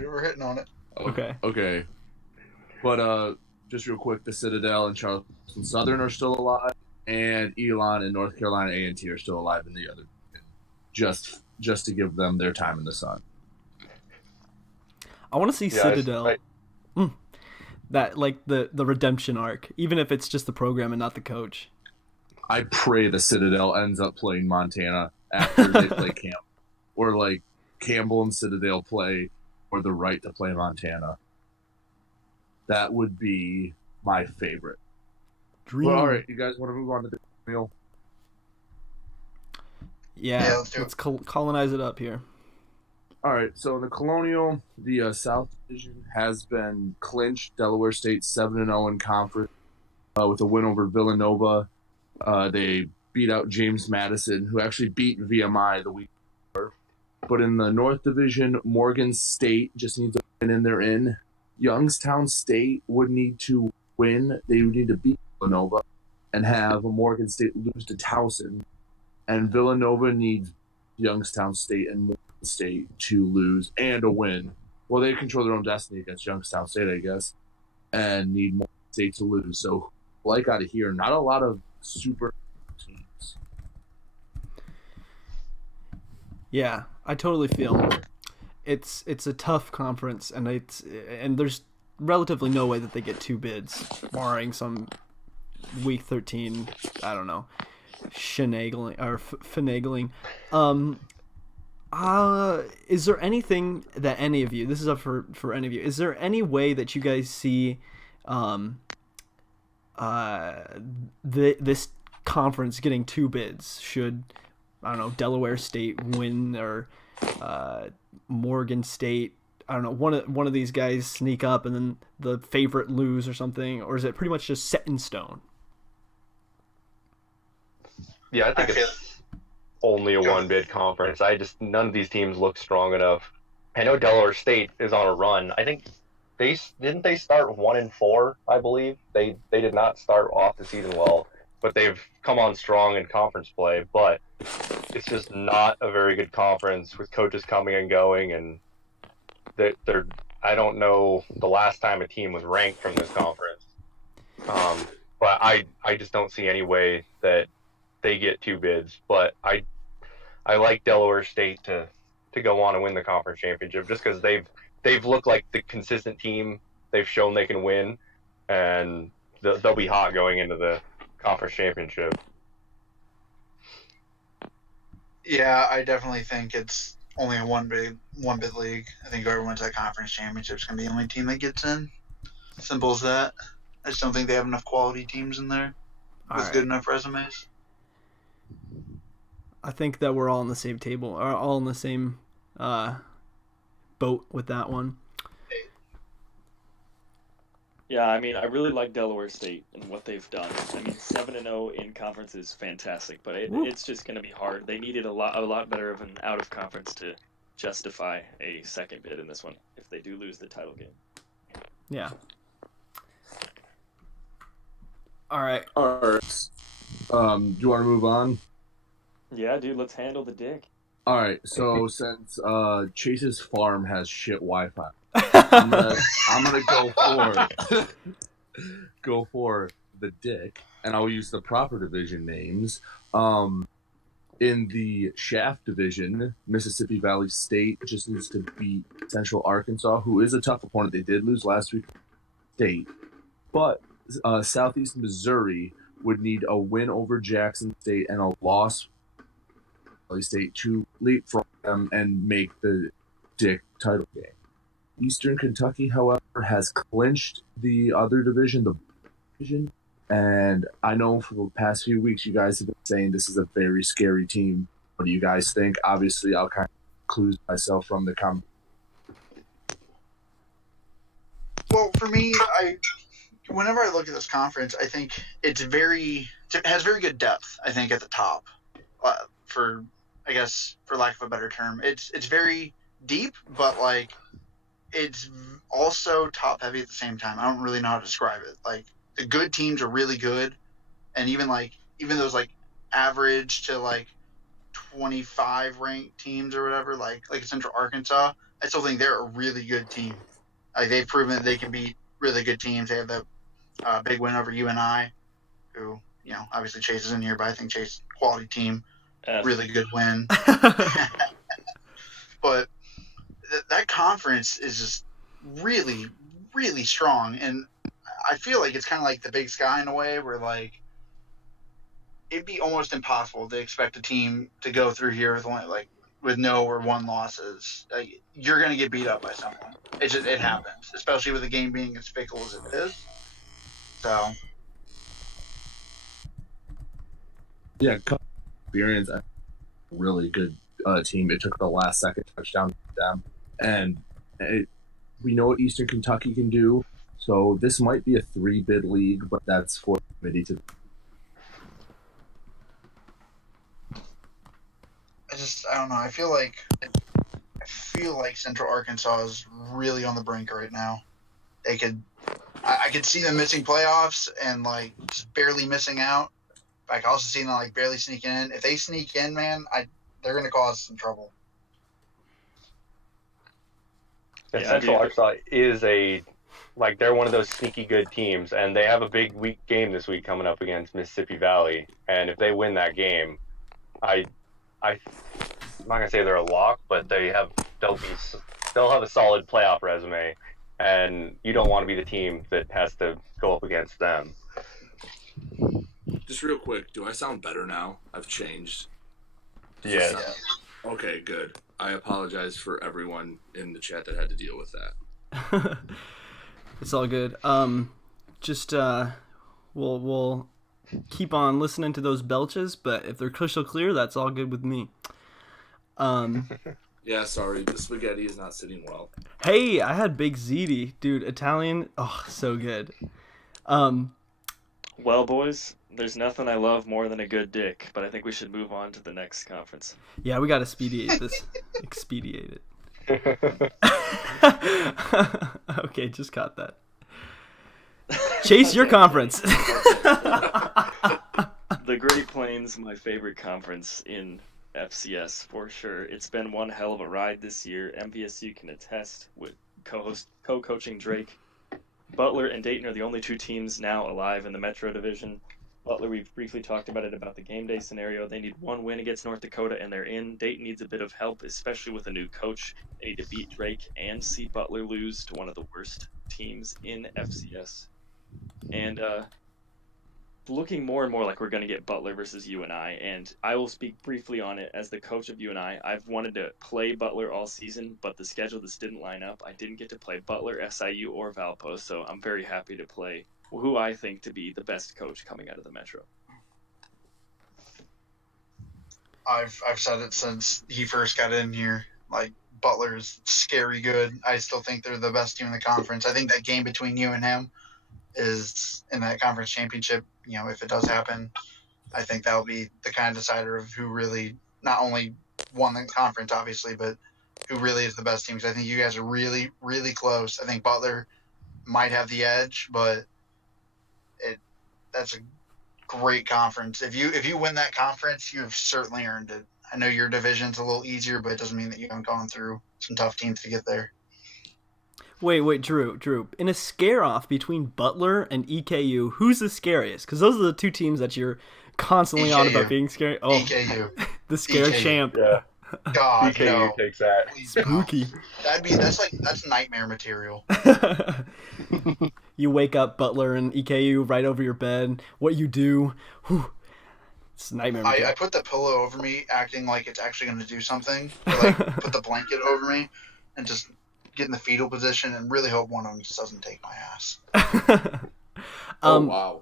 We're hitting on it. Okay. But just real quick, the Citadel and Charleston Southern are still alive, and Elon and North Carolina A&T are still alive in the other, just to give them their time in the sun. I want to see Citadel. That like the redemption arc, even if it's just the program and not the coach. I pray the Citadel ends up playing Montana after they play Campbell, or like Campbell and Citadel play for the right to play Montana. That would be my favorite. Dream. Well, all right, you guys want to move on to the meal? Yeah, let's colonize it up here. All right, so in the Colonial, the South Division has been clinched. Delaware State 7-0 in conference with a win over Villanova. They beat out James Madison, who actually beat VMI the week before. But in the North Division, Morgan State just needs a win and they're in. Youngstown State would need to win. They would need to beat Villanova and have Morgan State lose to Towson. And Villanova needs Youngstown State and Morgan State to lose and a win. Well, they control their own destiny against Youngstown State, I guess, and need Morgan State to lose. So, like out of here, not a lot of super teams. Yeah, I totally feel it's a tough conference, and there's relatively no way that they get two bids, barring some week 13, I don't know, finagling. Is there anything that any of you, this is up for any of you, is there any way that you guys see this conference getting two bids? Should, I don't know, Delaware State win, or Morgan State, I don't know, one of these guys sneak up and then the favorite lose or something, or is it pretty much just set in stone? Yeah, I think it's only a one-bid conference. None of these teams look strong enough. I know Delaware State is on a run. I think they start 1-4, I believe. They did not start off the season well, but they've come on strong in conference play. But it's just not a very good conference with coaches coming and going, and they're I don't know the last time a team was ranked from this conference. But I just don't see any way that they get two bids. But I like Delaware State to go on and win the conference championship, just because they've looked like the consistent team. They've shown they can win, and they'll be hot going into the conference championship. Yeah, I definitely think it's only a one bid league. I think whoever wins that conference championship is going to be the only team that gets in. Simple as that. I just don't think they have enough quality teams in there All with right. good enough resumes. I think that we're all on the same table, or all in the same boat with that one. Yeah, I mean, I really like Delaware State and what they've done. I mean, 7-0 in conference is fantastic, but it's just going to be hard. They needed a lot better of an out of conference to justify a second bid in this one if they do lose the title game. Yeah. All right. Do you want to move on? Yeah, dude, let's handle the dick. All right. So since Chase's farm has shit Wi-Fi, I'm gonna go for the dick, and I'll use the proper division names. In the Shaft division, Mississippi Valley State just needs to beat Central Arkansas, who is a tough opponent. They did lose last week, State, but Southeast Missouri would need a win over Jackson State and a loss Valley State to leapfrog them and make the dick title game. Eastern Kentucky, however, has clinched the other division, the division, and I know for the past few weeks you guys have been saying this is a very scary team. What do you guys think? Obviously, I'll kind of clue myself from the comment. Well, for me, whenever I look at this conference, I think it has very good depth. I think at the top, for lack of a better term, it's very deep, but like it's also top heavy at the same time. I don't really know how to describe it. Like the good teams are really good, and even those like average to like 25 ranked teams or whatever, like Central Arkansas, I still think they're a really good team. Like they've proven that they can beat really good teams. They have the big win over UNI, who obviously Chase is in here, but I think Chase quality team, really good win. But that conference is just really, really strong, and I feel like it's kind of like the Big Sky in a way, where like it'd be almost impossible to expect a team to go through here with only with no or one losses. Like, you're gonna get beat up by someone. It happens, especially with the game being as fickle as it is. So yeah, experience, really good team. It took the last second touchdown to them, and we know what Eastern Kentucky can do. So this might be a 3-bid league, but that's for the committee to. I don't know. I feel like Central Arkansas is really on the brink right now. I could see them missing playoffs and like just barely missing out. But I can also see them like barely sneaking in. If they sneak in, man, they're going to cause some trouble. And Central Arkansas is they're one of those sneaky good teams, and they have a big week game this week coming up against Mississippi Valley. And if they win that game, I'm not gonna say they're a lock, but they'll have a solid playoff resume, and you don't want to be the team that has to go up against them. Just real quick, do I sound better now? I've changed. Yeah. Okay, good. I apologize for everyone in the chat that had to deal with that. It's all good. Just we'll keep on listening to those belches, but if they're crystal clear, that's all good with me. Yeah, sorry, the spaghetti is not sitting well. Hey, I had Big Ziti, dude. Italian, oh, so good. Well, boys, there's nothing I love more than a good dick, but I think we should move on to the next conference. Yeah, we got to expedite this. Expedite it. Okay, just caught that. Chase, your conference. The Great Plains, my favorite conference in FCS for sure. It's been one hell of a ride this year. MVSU can attest with co-coaching Drake. Butler and Dayton are the only two teams now alive in the Metro Division. Butler, we've briefly talked about it, about the game day scenario. They need one win against North Dakota, and they're in. Dayton needs a bit of help, especially with a new coach. They need to beat Drake and see Butler lose to one of the worst teams in FCS. And looking more and more like we're going to get Butler versus UNI, and I will speak briefly on it as the coach of UNI. I've wanted to play Butler all season, but the schedule just didn't line up. I didn't get to play Butler, SIU, or Valpo, so I'm very happy to play who I think to be the best coach coming out of the Metro. I've said it since he first got in here. Like, Butler's scary good. I still think they're the best team in the conference. I think that game between you and him is in that conference championship. You know, if it does happen, I think that'll be the kind of decider of who really not only won the conference, obviously, but who really is the best team. Because I think you guys are really, really close. I think Butler might have the edge, but that's a great conference. If you win that conference, you've certainly earned it. I know your division's a little easier, but it doesn't mean that you haven't gone through some tough teams to get there. Wait, Drew. In a scare-off between Butler and EKU, who's the scariest? Because those are the two teams that you're constantly on about being scary. Oh, EKU. the scare EKU. champ. Yeah. God, EKU no. takes that. Please, Spooky. no. That's nightmare material. You wake up Butler and EKU right over your bed. What you do? Whew, it's nightmare material. I put the pillow over me, acting like it's actually going to do something. Or like put the blanket over me, and just get in the fetal position, and really hope one of them just doesn't take my ass. Oh wow.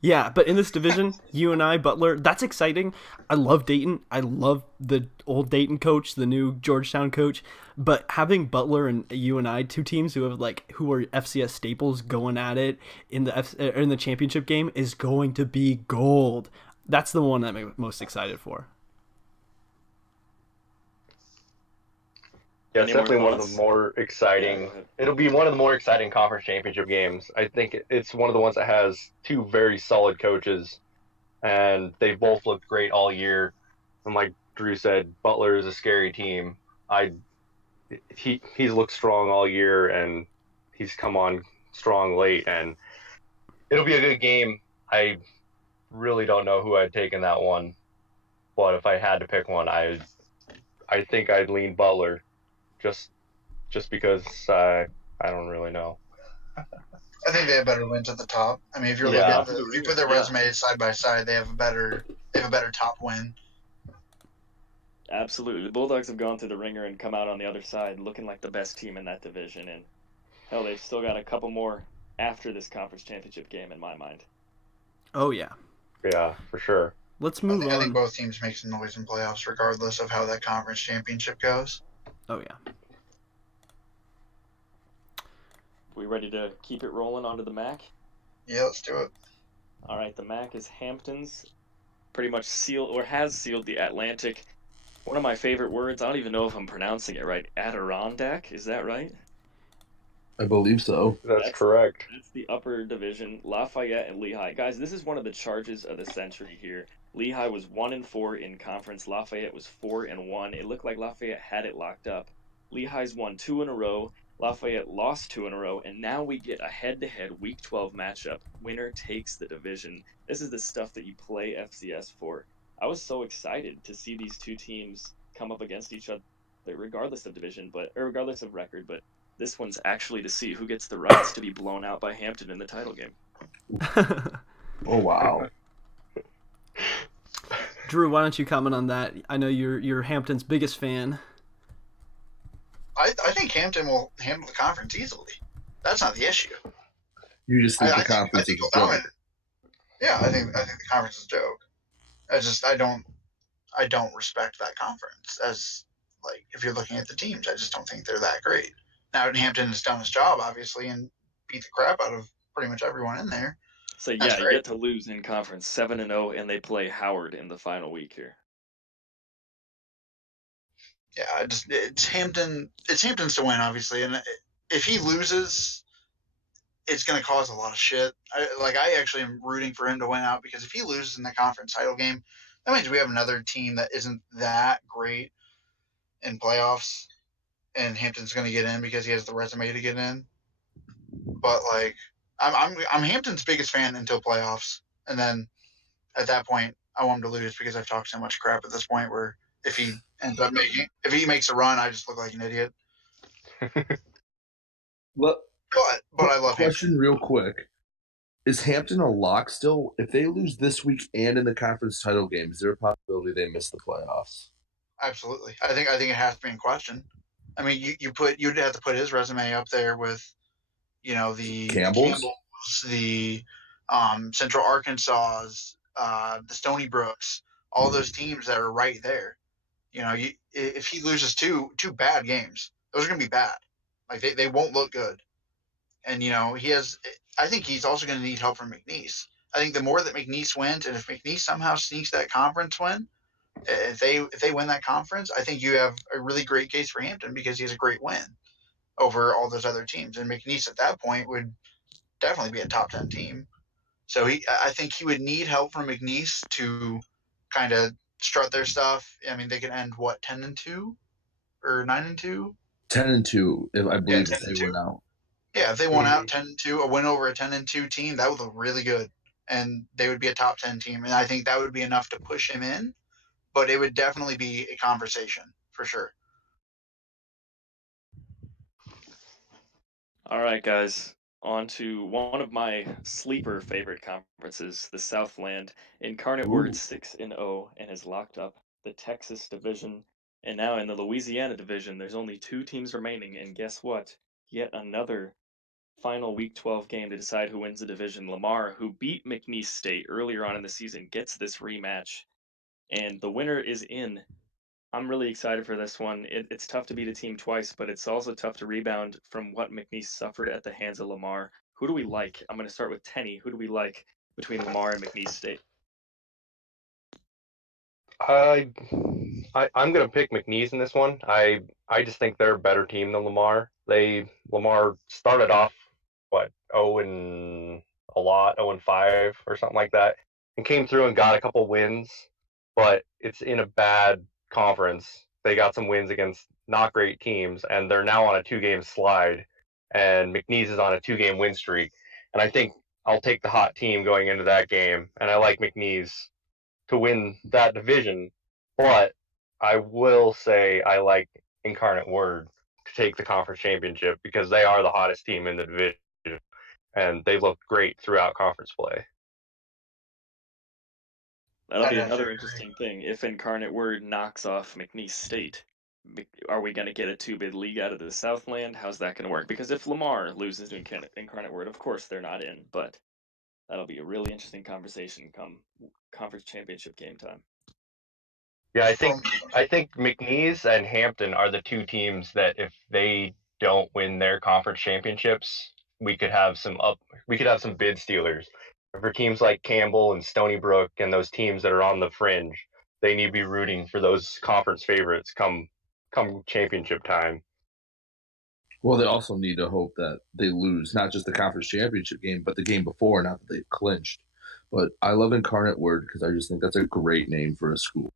Yeah, but in this division, UNI, Butler, that's exciting. I love Dayton. I love the old Dayton coach, the new Georgetown coach. But having Butler and UNI, two teams who are FCS staples going at it in the championship game, is going to be gold. That's the one I'm most excited for. Yeah, it's Any more definitely one of thoughts? the more exciting. Yeah, go ahead. It'll be one of the more exciting conference championship games. I think it's one of the ones that has two very solid coaches, and they both looked great all year. And like Drew said, Butler is a scary team. He's looked strong all year, and he's come on strong late, and it'll be a good game. I really don't know who I'd take in that one, but if I had to pick one, I think I'd lean Butler. Just because I don't really know. I think they have better wins at the top. I mean, if you're Yeah. looking at if you put their resumes side by side, they have a better top win. Absolutely. The Bulldogs have gone through the ringer and come out on the other side looking like the best team in that division. And hell, they've still got a couple more after this conference championship game in my mind. Oh, yeah. Yeah, for sure. Let's move I think on. both teams make some noise in playoffs, regardless of how that conference championship goes. Oh, yeah. We ready to keep it rolling onto the MAC? Yeah, let's do it. All right, the MAC is Hampton's pretty much sealed or has sealed the Atlantic. One of my favorite words, I don't even know if I'm pronouncing it right. Adirondack, is that right? I believe so. That's correct. That's the upper division. Lafayette and Lehigh. Guys, this is one of the charges of the century here. Lehigh was 1-4 in conference. Lafayette was 4-1. It looked like Lafayette had it locked up. Lehigh's won 2 in a row. Lafayette lost 2 in a row, and now we get a head-to-head Week 12 matchup. Winner takes the division. This is the stuff that you play FCS for. I was so excited to see these two teams come up against each other, regardless of division, or regardless of record. But this one's actually to see who gets the rights to be blown out by Hampton in the title game. Oh wow. Drew, why don't you comment on that? I know you're Hampton's biggest fan. I think Hampton will handle the conference easily. That's not the issue. You just think I the conference think is they'll a joke. dominate. Yeah, I think the conference is a joke. I don't respect that conference as, like, if you're looking at the teams. I just don't think they're that great. Now, Hampton has done his job, obviously, and beat the crap out of pretty much everyone in there. So yeah, That's you great. get to lose in conference 7-0, and they play Howard in the final week here. Yeah, it's Hampton. It's Hampton's to win, obviously, and if he loses, it's going to cause a lot of shit. I actually am rooting for him to win out, because if he loses in the conference title game, that means we have another team that isn't that great in playoffs, and Hampton's going to get in because he has the resume to get in. But like, I'm Hampton's biggest fan until playoffs, and then at that point, I want him to lose because I've talked so much crap at this point. Where if he makes a run, I just look like an idiot. But But I love Hampton. question real quick. Is Hampton a lock still? If they lose this week and in the conference title game, is there a possibility they miss the playoffs? Absolutely. I think it has to be in question. I mean, you'd have to put his resume up there with, the Campbell's? the Central Arkansas's, the Stony Brooks, all those teams that are right there. If he loses two bad games, those are going to be bad. Like they won't look good. And he has. I think he's also going to need help from McNeese. I think the more that McNeese wins, and if McNeese somehow sneaks that conference win, if they win that conference, I think you have a really great case for Hampton because he has a great win over all those other teams. And McNeese at that point would definitely be a top 10 team. So I think he would need help from McNeese to kind of strut their stuff. I mean, they could end 10-2 or 9-2. 10-2, I believe, if they 10-2. win out. Yeah, if they won out 10-2, a win over a 10-2 team, that would look really good, and they would be a top 10 team. And I think that would be enough to push him in. But it would definitely be a conversation for sure. All right, guys. On to one of my sleeper favorite conferences, the Southland. Incarnate Word 6-0 and has locked up the Texas division. And now in the Louisiana division, there's only 2 teams remaining. And guess what? Yet another final Week 12 game to decide who wins the division. Lamar, who beat McNeese State earlier on in the season, gets this rematch. And the winner is in. I'm really excited for this one. It's tough to beat a team twice, but it's also tough to rebound from what McNeese suffered at the hands of Lamar. Who do we like? I'm going to start with Tenny. Who do we like between Lamar and McNeese State? I'm going to pick McNeese in this one. I just think they're a better team than Lamar. Lamar started off 0 and a lot, 0 and 5 or something like that, and came through and got a couple wins, but it's in a bad conference. They got some wins against not great teams, and they're now on a 2-game slide, and McNeese is on a 2-game win streak. And I think I'll take the hot team going into that game, and I like McNeese to win that division. But I will say I like Incarnate Word to take the conference championship because they are the hottest team in the division, and they've looked great throughout conference play. That'll be another interesting thing. If Incarnate Word knocks off McNeese State, are we going to get a 2-bid league out of the Southland? How's that going to work? Because if Lamar loses to Incarnate Word, of course they're not in, but that'll be a really interesting conversation come conference championship game time. Yeah, I think McNeese and Hampton are the 2 teams that if they don't win their conference championships, we could have some bid stealers. For teams like Campbell and Stony Brook and those teams that are on the fringe, they need to be rooting for those conference favorites come championship time. Well, they also need to hope that they lose not just the conference championship game, but the game before, not that they've clinched. But I love Incarnate Word because I just think that's a great name for a school.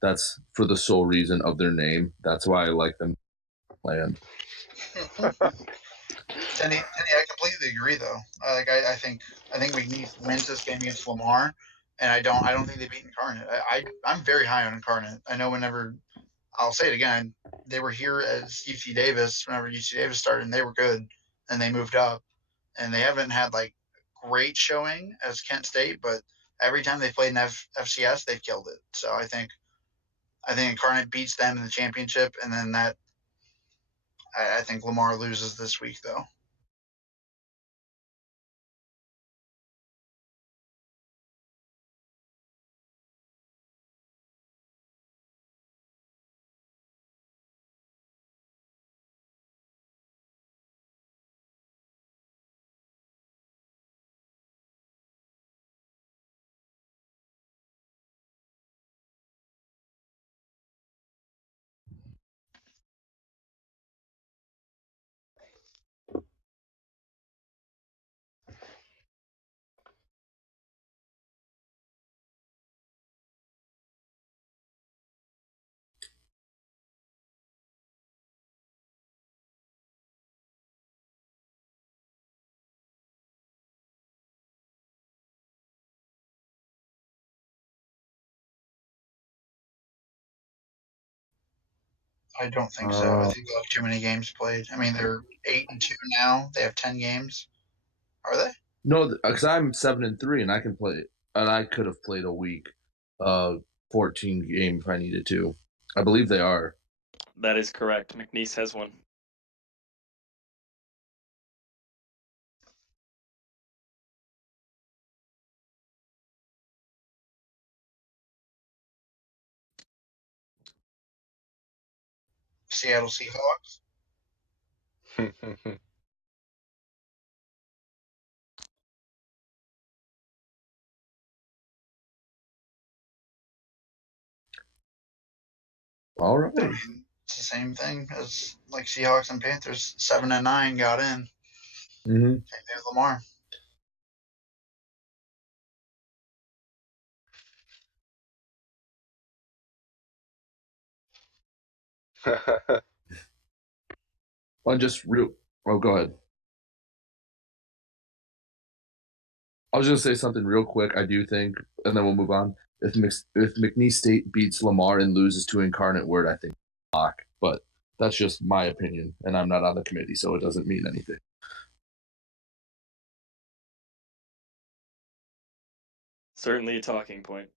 That's for the sole reason of their name. That's why I like them. Land. Tenny, I completely agree though. I think McNeese wins this game against Lamar, and I don't think they beat Incarnate. I'm very high on Incarnate. I know whenever I'll say it again, they were here as UC Davis whenever UC Davis started, and they were good, and they moved up, and they haven't had like great showing as Kent State, but every time they played in FCS, they've killed it. So I think Incarnate beats them in the championship, and then I think Lamar loses this week though. I don't think so. I think they'll have too many games played. I mean, they're 8-2 now. They have 10 games. Are they? No, because I'm 7-3, and I can play, and I could have played a week, 14 game if I needed to. I believe they are. That is correct. McNeese has one. Seattle Seahawks. All I right. mean, it's the same thing as like Seahawks and Panthers. 7-9 got in. Mm-hmm. Same thing with Lamar. Well, just real. Oh, go ahead. I was going to say something real quick. I do think, and then we'll move on. If McNeese State beats Lamar and loses to Incarnate Word, I think lock. But that's just my opinion, and I'm not on the committee, so it doesn't mean anything. Certainly a talking point.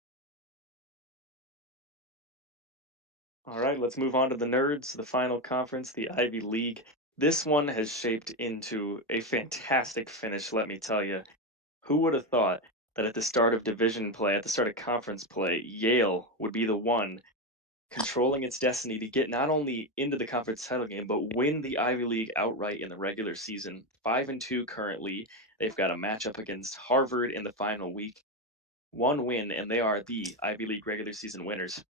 All right, let's move on to the nerds, the final conference, the Ivy League. This one has shaped into a fantastic finish, let me tell you. Who would have thought that at the start of division play, at the start of conference play, Yale would be the one controlling its destiny to get not only into the conference title game, but win the Ivy League outright in the regular season. 5-2 currently. They've got a matchup against Harvard in the final week. One win, and they are the Ivy League regular season winners.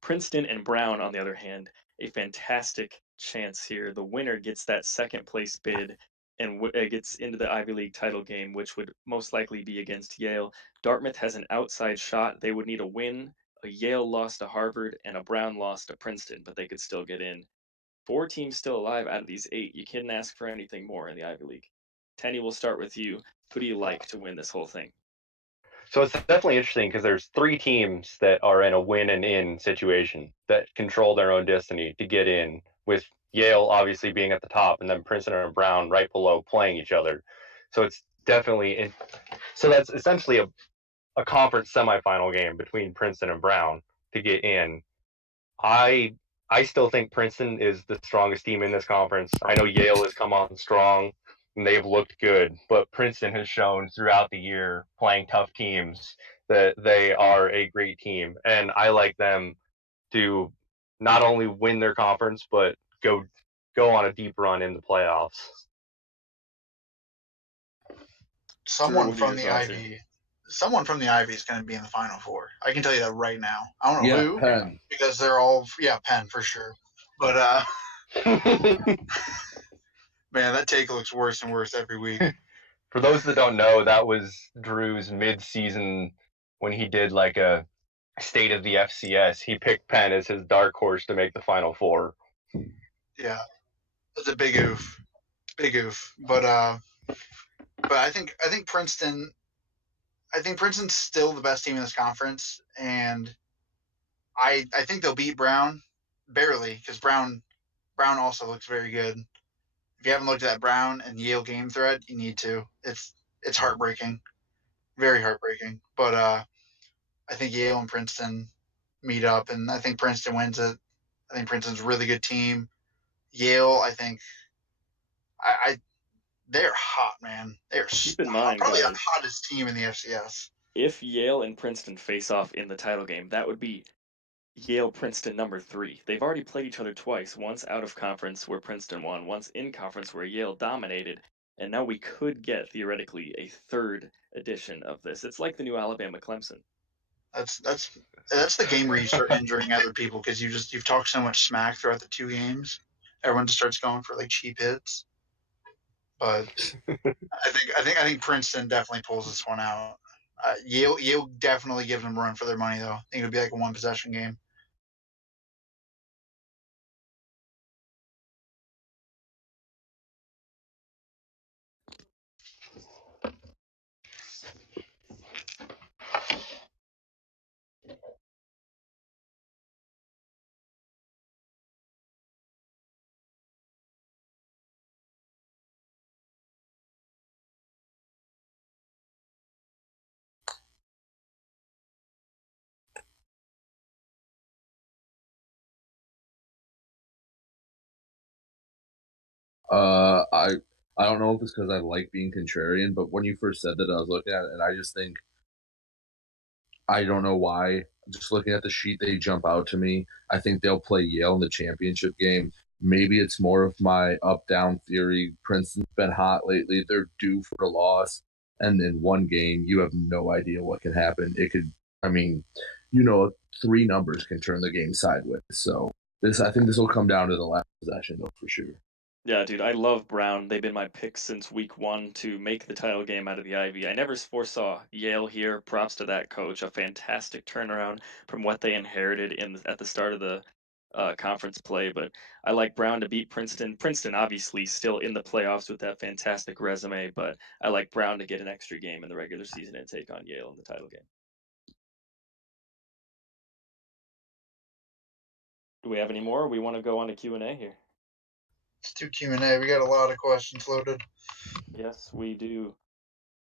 Princeton and Brown, on the other hand, a fantastic chance here. The winner gets that second place bid and gets into the Ivy League title game, which would most likely be against Yale. Dartmouth has an outside shot. They would need a win, a Yale loss to Harvard, and a Brown loss to Princeton, but they could still get in. 4 teams still alive out of these 8. You couldn't ask for anything more in the Ivy League. Tenny, we'll start with you. Who do you like to win this whole thing? So it's definitely interesting because there's 3 teams that are in a win and in situation that control their own destiny to get in, with Yale obviously being at the top and then Princeton and Brown right below playing each other. So it's definitely in, so that's essentially a conference semifinal game between Princeton and Brown to get in. I I still think Princeton is the strongest team in this conference. I know Yale has come on strong and they've looked good, but Princeton has shown throughout the year playing tough teams that they are a great team, and I like them to not only win their conference but go on a deep run in the playoffs. Drew, Someone what are from your the thoughts here? Ivy. Someone from the Ivy is going to be in the Final Four. I can tell you that right now. I don't know Yeah, who, Penn. because they're all Penn for sure. But man, that take looks worse and worse every week. For those that don't know, that was Drew's mid-season when he did like a state of the FCS. He picked Penn as his dark horse to make the Final Four. Yeah, it's a big oof, big oof. But I think Princeton. I think Princeton's still the best team in this conference, and I think they'll beat Brown barely, because Brown also looks very good. If you haven't looked at that Brown and Yale game thread, you need to. It's heartbreaking, very heartbreaking. But I think Yale and Princeton meet up, and I think Princeton wins it. I think Princeton's a really good team. Yale, I think, I they're hot, man. They're Keep in hot, mind, probably the guys, hottest team in the FCS. if Yale and Princeton face off in the title game, that would be Yale Princeton number 3. They've already played each other twice, once out of conference where Princeton won, once in conference where Yale dominated, and now we could get theoretically a third edition of this. It's like the new Alabama Clemson. That's the game where you start injuring other people, because you've talked so much smack throughout the 2 games. Everyone just starts going for like cheap hits. But I think Princeton definitely pulls this one out. Yale definitely gives them a run for their money, though. I think it'll be like a 1 possession game. I don't know if it's because I like being contrarian, but when you first said that, I was looking at it, and I just think I don't know why. Just looking at the sheet, they jump out to me. I think they'll play Yale in the championship game. Maybe it's more of my up down theory. Princeton's been hot lately. They're due for a loss. And in one game, you have no idea what can happen. It could, I mean, you know, three numbers can turn the game sideways. So I think this will come down to the last possession, though, for sure. Yeah, dude, I love Brown. They've been my pick since week one to make the title game out of the Ivy. I never foresaw Yale here. Props to that coach. A fantastic turnaround from what they inherited at the start of the conference play. But I like Brown to beat Princeton. Princeton obviously still in the playoffs with that fantastic resume, but I like Brown to get an extra game in the regular season and take on Yale in the title game. Do we have any more? Or we want to go on to Q&A here. Let's do Q&A. We got a lot of questions loaded. Yes, we do.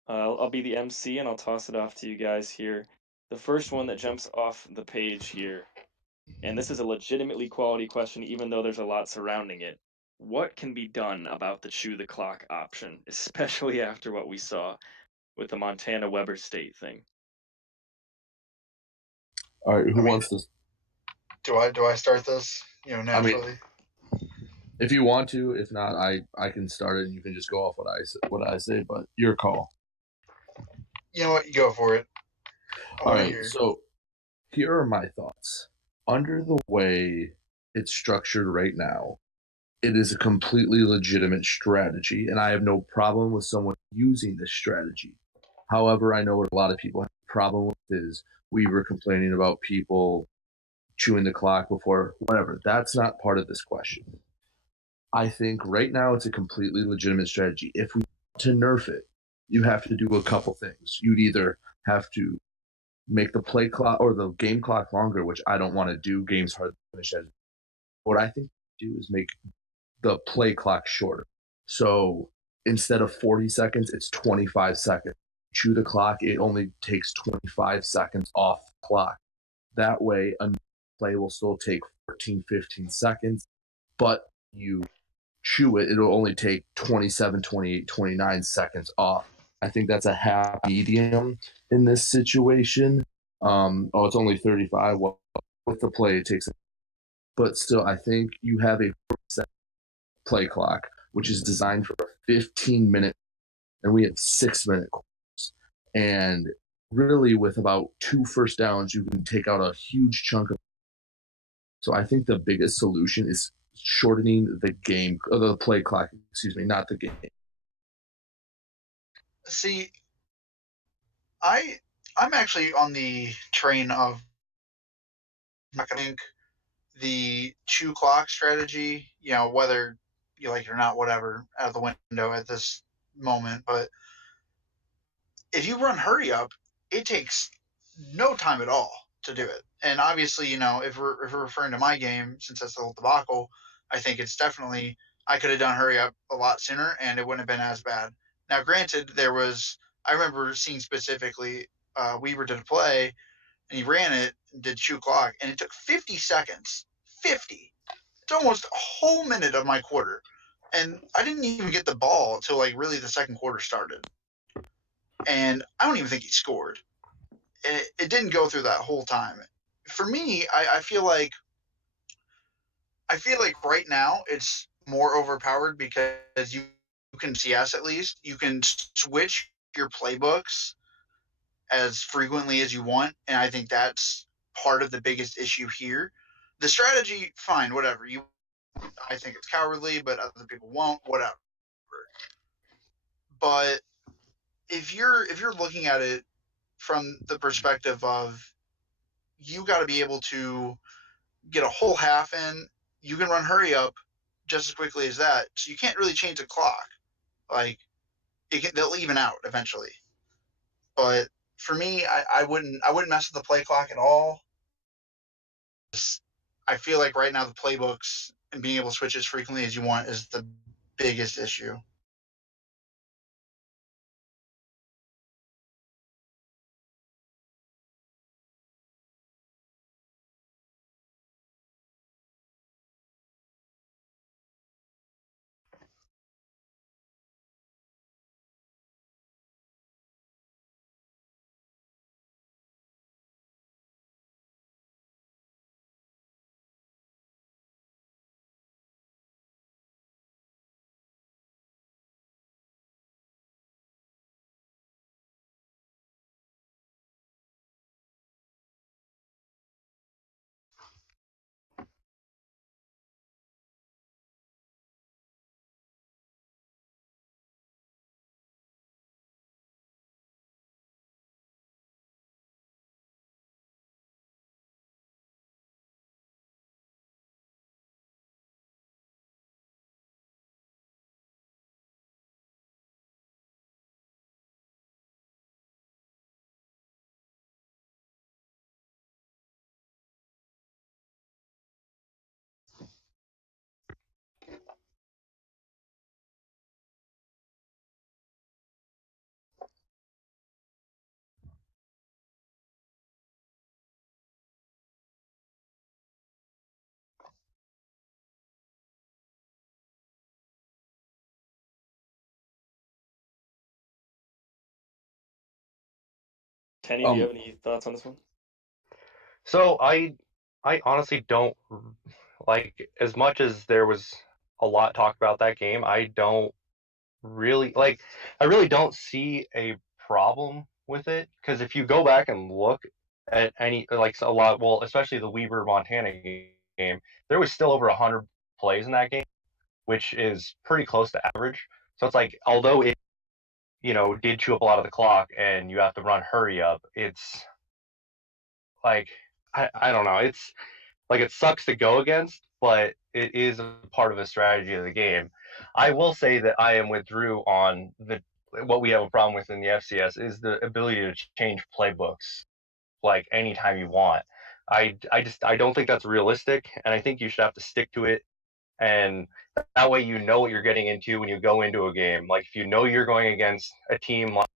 I'll be the MC and I'll toss it off to you guys here. The first one that jumps off the page here, and this is a legitimately quality question, even though there's a lot surrounding it. What can be done about the chew the clock option, especially after what we saw with the Montana Weber State thing? All right, who I mean, wants this? Do I start this? Naturally. If you want to, if not, I can start it and you can just go off what I say. But your call. You know what? You go for it. All right, so here are my thoughts. Under the way it's structured right now, it is a completely legitimate strategy, and I have no problem with someone using this strategy. However, I know what a lot of people have a problem with is we were complaining about people chewing the clock before, whatever. That's not part of this question. I think right now it's a completely legitimate strategy. If we want to nerf it, you have to do a couple things. You'd either have to make the play clock or the game clock longer, which I don't want to do. Games hard to finish as. What I think do is make the play clock shorter. So instead of 40 seconds, it's 25 seconds. Chew the clock, it only takes 25 seconds off the clock. That way, a play will still take 14, 15 seconds, but you chew it, it'll only take 27, 28, 29 seconds off. I think that's a happy medium in this situation. It's only 35. Well, with the play, it takes, but still, I think you have a play clock, which is designed for a 15-minute, and we have 6-minute quarters. And really, with about 2 first downs, you can take out a huge chunk of. So I think the biggest solution is shortening the game, or the play clock, excuse me, not the game. See, I'm actually on the train of I think the chew clock strategy, whether you like it or not, whatever, out of the window at this moment. But if you run hurry up, it takes no time at all to do it. And obviously, if we're referring to my game, since that's the whole debacle, I think it's definitely I could have done hurry up a lot sooner, and it wouldn't have been as bad. Now, granted, I remember seeing specifically Weaver did a play, and he ran it and did chew clock, and it took 50 seconds. 50. It's almost a whole minute of my quarter, and I didn't even get the ball until like really the second quarter started, and I don't even think he scored. It didn't go through that whole time. For me, I feel like right now it's more overpowered because you can CS at least you can switch your playbooks as frequently as you want, and I think that's part of the biggest issue here. The strategy, fine, whatever. I think it's cowardly, but other people won't, whatever. But if you're looking at it from the perspective of you got to be able to get a whole half in, you can run hurry up just as quickly as that. So you can't really change the clock. Like they'll even out eventually. But for me, I wouldn't mess with the play clock at all. I feel like right now the playbooks and being able to switch as frequently as you want is the biggest issue. Kenny, do you have any thoughts on this one? So I honestly don't like, as much as there was a lot talked about that game. I don't really like. I really don't see a problem with it, because if you go back and look at any, like, a lot, well, especially the Weber Montana game, there was still over 100 plays in that game, which is pretty close to average. So it's like, although it, did chew up a lot of the clock and you have to run hurry up, it's like, I don't know. It's like, it sucks to go against, but it is a part of a strategy of the game. I will say that I am with Drew on the what we have a problem with in the FCS is the ability to change playbooks like anytime you want. I don't think that's realistic, and I think you should have to stick to it. And that way, you know what you're getting into when you go into a game. Like, if you know you're going against a team like,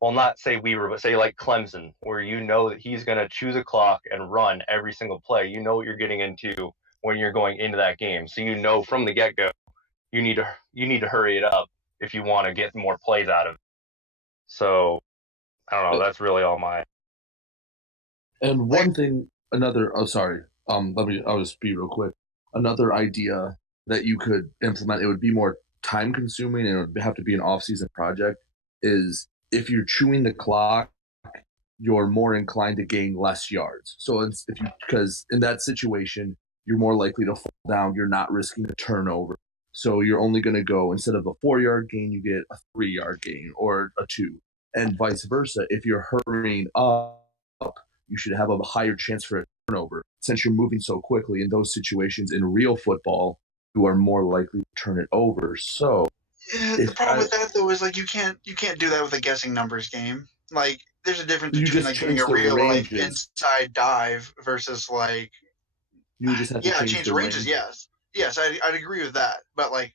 well, not say Weaver, but say like Clemson, where you know that he's going to choose a clock and run every single play. You know what you're getting into when you're going into that game. So you know from the get go, you need to hurry it up if you want to get more plays out of it. So I don't know. That's really all my. And one thing, another. Oh, sorry. I'll just be real quick. Another idea that you could implement. It would be more time consuming, and it would have to be an off season project. Is if you're chewing the clock, you're more inclined to gain less yards. So if you, because in that situation, you're more likely to fall down. You're not risking a turnover. So you're only going to go, instead of a 4 yard gain, you get a 3 yard gain or a two, and vice versa. If you're hurrying up, you should have a higher chance for a turnover. Since you're moving so quickly in those situations in real football, you are more likely to turn it over. So Yeah, the problem with that though is, like, you can't do that with a guessing numbers game. Like, there's a difference you between just like doing change a the real life ranges. inside dive versus like, You just have to yeah, change change the the ranges. range. Yes, I'd agree with that. But like,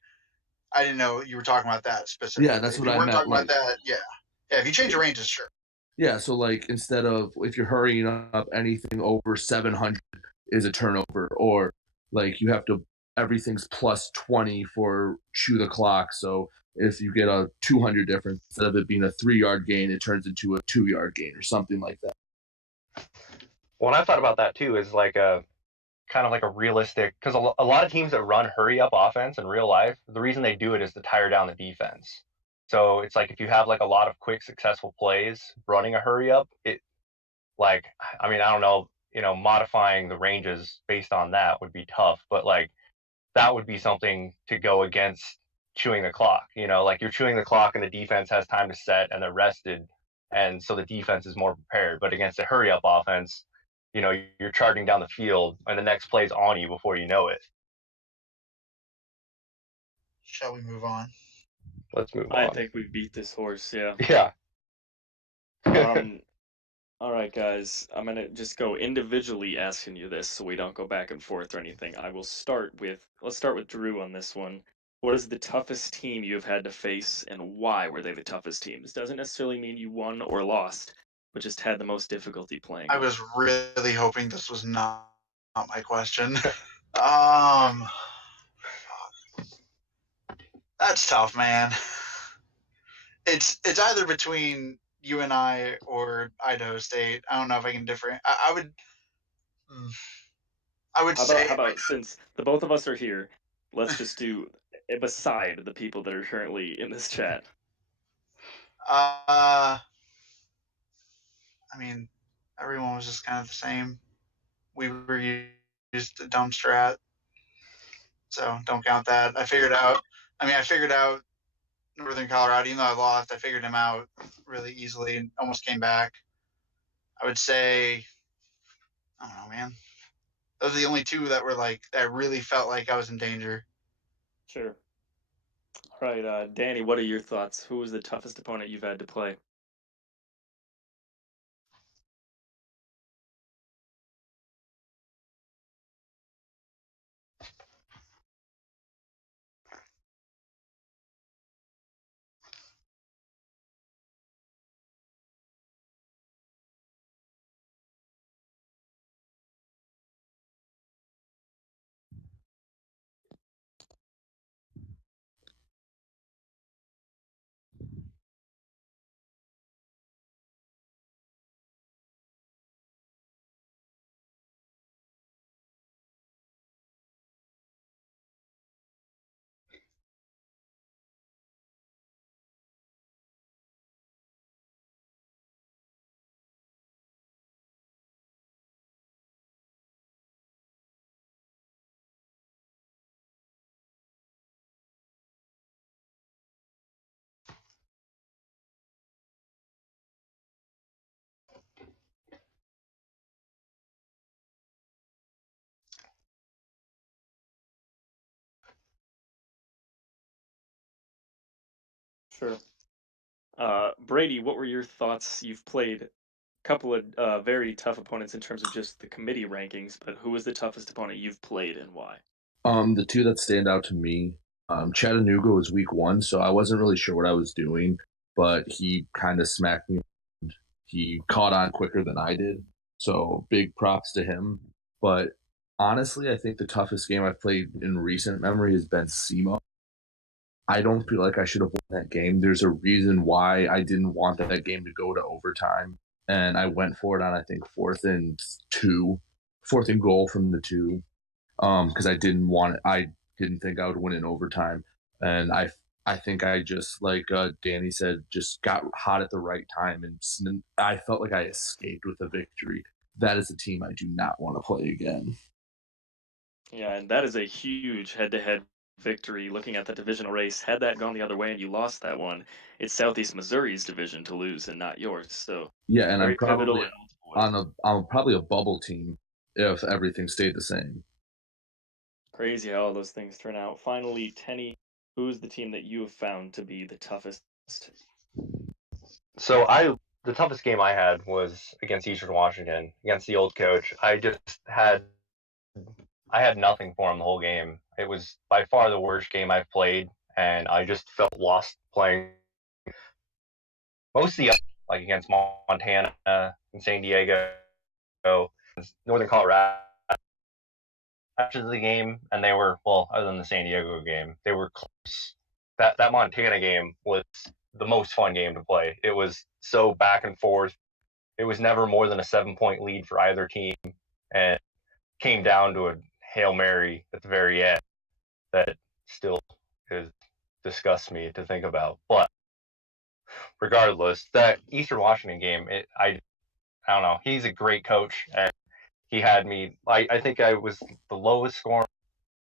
I didn't know you were talking about that Yeah, specifically. that's If what you I weren't meant. talking about Like, that, yeah, if you change the ranges, sure. yeah, so like instead of, if you're hurrying up, anything over 700 is a turnover, or like you have to, everything's plus 20 for chew the clock. So if you get a 200 difference, instead of it being a 3 yard gain, it turns into a 2 yard gain or something like that. Well, I thought about that too, is like a kind of like a realistic, because a lot of teams that run hurry up offense in real life, the reason they do it is to tire down the defense. So it's like, if you have like a lot of quick successful plays running a hurry up, it, like, I mean, I don't know, modifying the ranges based on that would be tough, but like, that would be something to go against chewing the clock. Like, you're chewing the clock and the defense has time to set and they're rested, and so the defense is more prepared. But against a hurry up offense, you're charging down the field and the next play's on you before you know it. Shall we move on? Let's move I on. think we beat this horse, yeah. Yeah. Um, all right, guys. I'm gonna just go individually asking you this, so we don't go back and forth or anything. Let's start with Drew on this one. What is the toughest team you've had to face, and why were they the toughest team? This doesn't necessarily mean you won or lost, but just had the most difficulty playing I them. was really hoping this was not my question. um, that's tough, man. It's either between UNI or Idaho State. I don't know if I can differentiate. I would How say, about since the both of us are here, let's just do beside the people that are currently in this chat. I mean, everyone was just kind of the same. We were used a dumb strat, so don't count that. I figured out Northern Colorado. Even though I lost, I figured him out really easily and almost came back. I would say, I don't know, man. Those are the only two that were like, that I really felt like I was in danger. Sure. All right, Danny, what are your thoughts? Who was the toughest opponent you've had to play? Sure. Brady, what were your thoughts? You've played a couple of very tough opponents in terms of just the committee rankings, but who was the toughest opponent you've played and why? The two that stand out to me, Chattanooga was week 1, so I wasn't really sure what I was doing, but he kind of smacked me. He caught on quicker than I did, so big props to him. But honestly, I think the toughest game I've played in recent memory has been SEMO. I don't feel like I should have won that game. There's a reason why I didn't want that game to go to overtime, and I went for it on I think 4th and 2, 4th and goal from the 2, because I didn't want it. I didn't think I would win in overtime, and I think I just like Danny said, just got hot at the right time, and I felt like I escaped with a victory. That is a team I do not want to play again. Yeah, and that is a huge head-to-head victory. Looking at the divisional race, had that gone the other way and you lost that one, it's Southeast Missouri's division to lose and not yours. So Yeah, and I'm very pivotal probably in multiple ways. I'm probably a bubble team if everything stayed the same. Crazy how all those things turn out. Finally, Tenny, who's the team that you have found to be the toughest? So the toughest game I had was against Eastern Washington, against the old coach. I had nothing for him the whole game. It was by far the worst game I've played, and I just felt lost playing mostly like against Montana and San Diego, Northern Colorado. After the game, and they were, well, other than the San Diego game, they were close. That Montana game was the most fun game to play. It was so back and forth. It was never more than a 7-point lead for either team, and came down to a Hail Mary at the very end that still disgusts me to think about. But regardless, that Eastern Washington game, I don't know. He's a great coach, and he had me. I think I was the lowest scoring,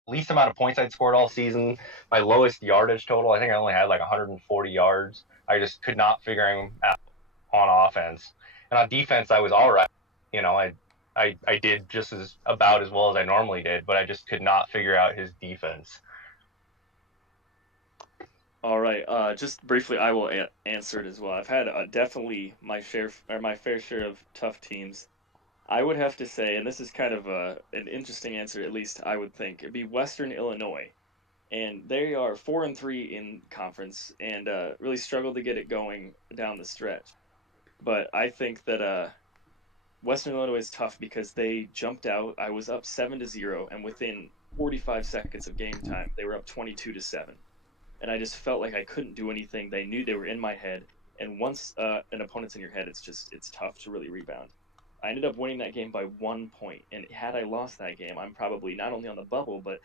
least amount of points I'd scored all season. My lowest yardage total, I think I only had like 140 yards. I just could not figure him out on offense. And on defense, I was all right. You know, I did just about as well as I normally did, but I just could not figure out his defense. All right. Just briefly, I will answer it as well. I've had definitely my fair share of tough teams. I would have to say, and this is kind of an interesting answer, at least I would think, it'd be Western Illinois, and they are 4-3 in conference, and really struggled to get it going down the stretch. But I think that Western Illinois is tough because they jumped out. I was up 7-0, and within 45 seconds of game time, they were up 22-7, and I just felt like I couldn't do anything. They knew they were in my head, and once an opponent's in your head, it's tough to really rebound. I ended up winning that game by 1 point, and had I lost that game, I'm probably not only on the bubble, but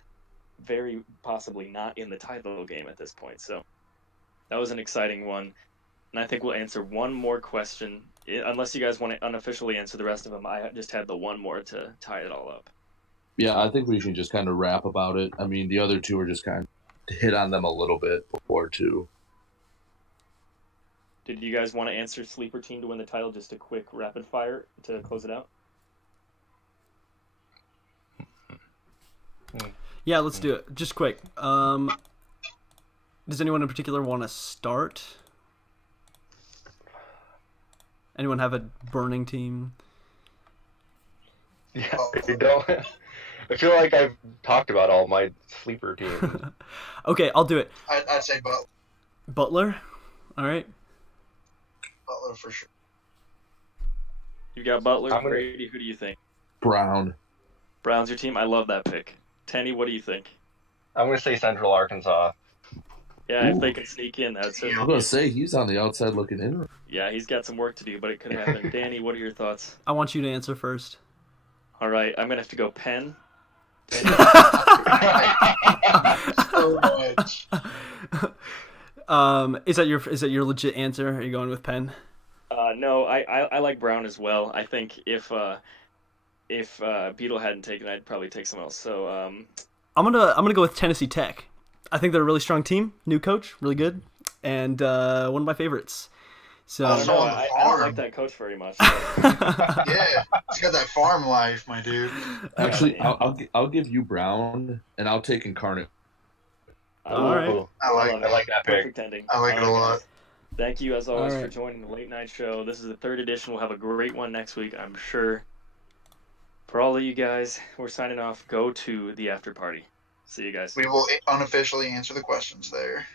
very possibly not in the title game at this point. So that was an exciting one, and I think we'll answer one more question, unless you guys want to unofficially answer the rest of them. I just had the one more to tie it all up. Yeah, I think we should just kind of rap about it. I mean, the other two are just kind of hit on them a little bit before too. Did you guys want to answer sleeper team to win the title? Just a quick rapid fire to close it out. Yeah, let's do it. Just quick. Does anyone in particular want to start? Anyone have a burning team? Yeah, I don't. I feel like I've talked about all my sleeper teams. Okay, I'll do it. I'd say Butler. All right. Butler for sure. You got Butler, Brady. Who do you think? Brown. Brown's your team. I love that pick. Tenny, what do you think? I'm going to say Central Arkansas. Yeah, Ooh. if they can sneak in, that's it. I was going to say, he's on the outside looking in. Yeah, he's got some work to do, but it could happen. Danny, what are your thoughts? I want you to answer first. All right, I'm going to have to go Penn. So much. Is that your legit answer? Are you going with Penn? No, I like Brown as well. I think if Beetle hadn't taken, I'd probably take someone else. So I'm gonna go with Tennessee Tech. I think they're a really strong team, new coach, really good, and one of my favorites. So I don't know. on the I don't farm. like that coach very much. Yeah, he's got that farm life, my dude. Actually, I'll give you Brown, and I'll take Incarnate. All right. Ooh, I like love I it. like that pick. Perfect ending. I like it a All right, lot. guys. Thank you, as always, All for right. joining the late night show. This is the third edition. We'll have a great one next week, I'm sure. For all of you guys, we're signing off. Go to the after party. See you guys. We will unofficially answer the questions there.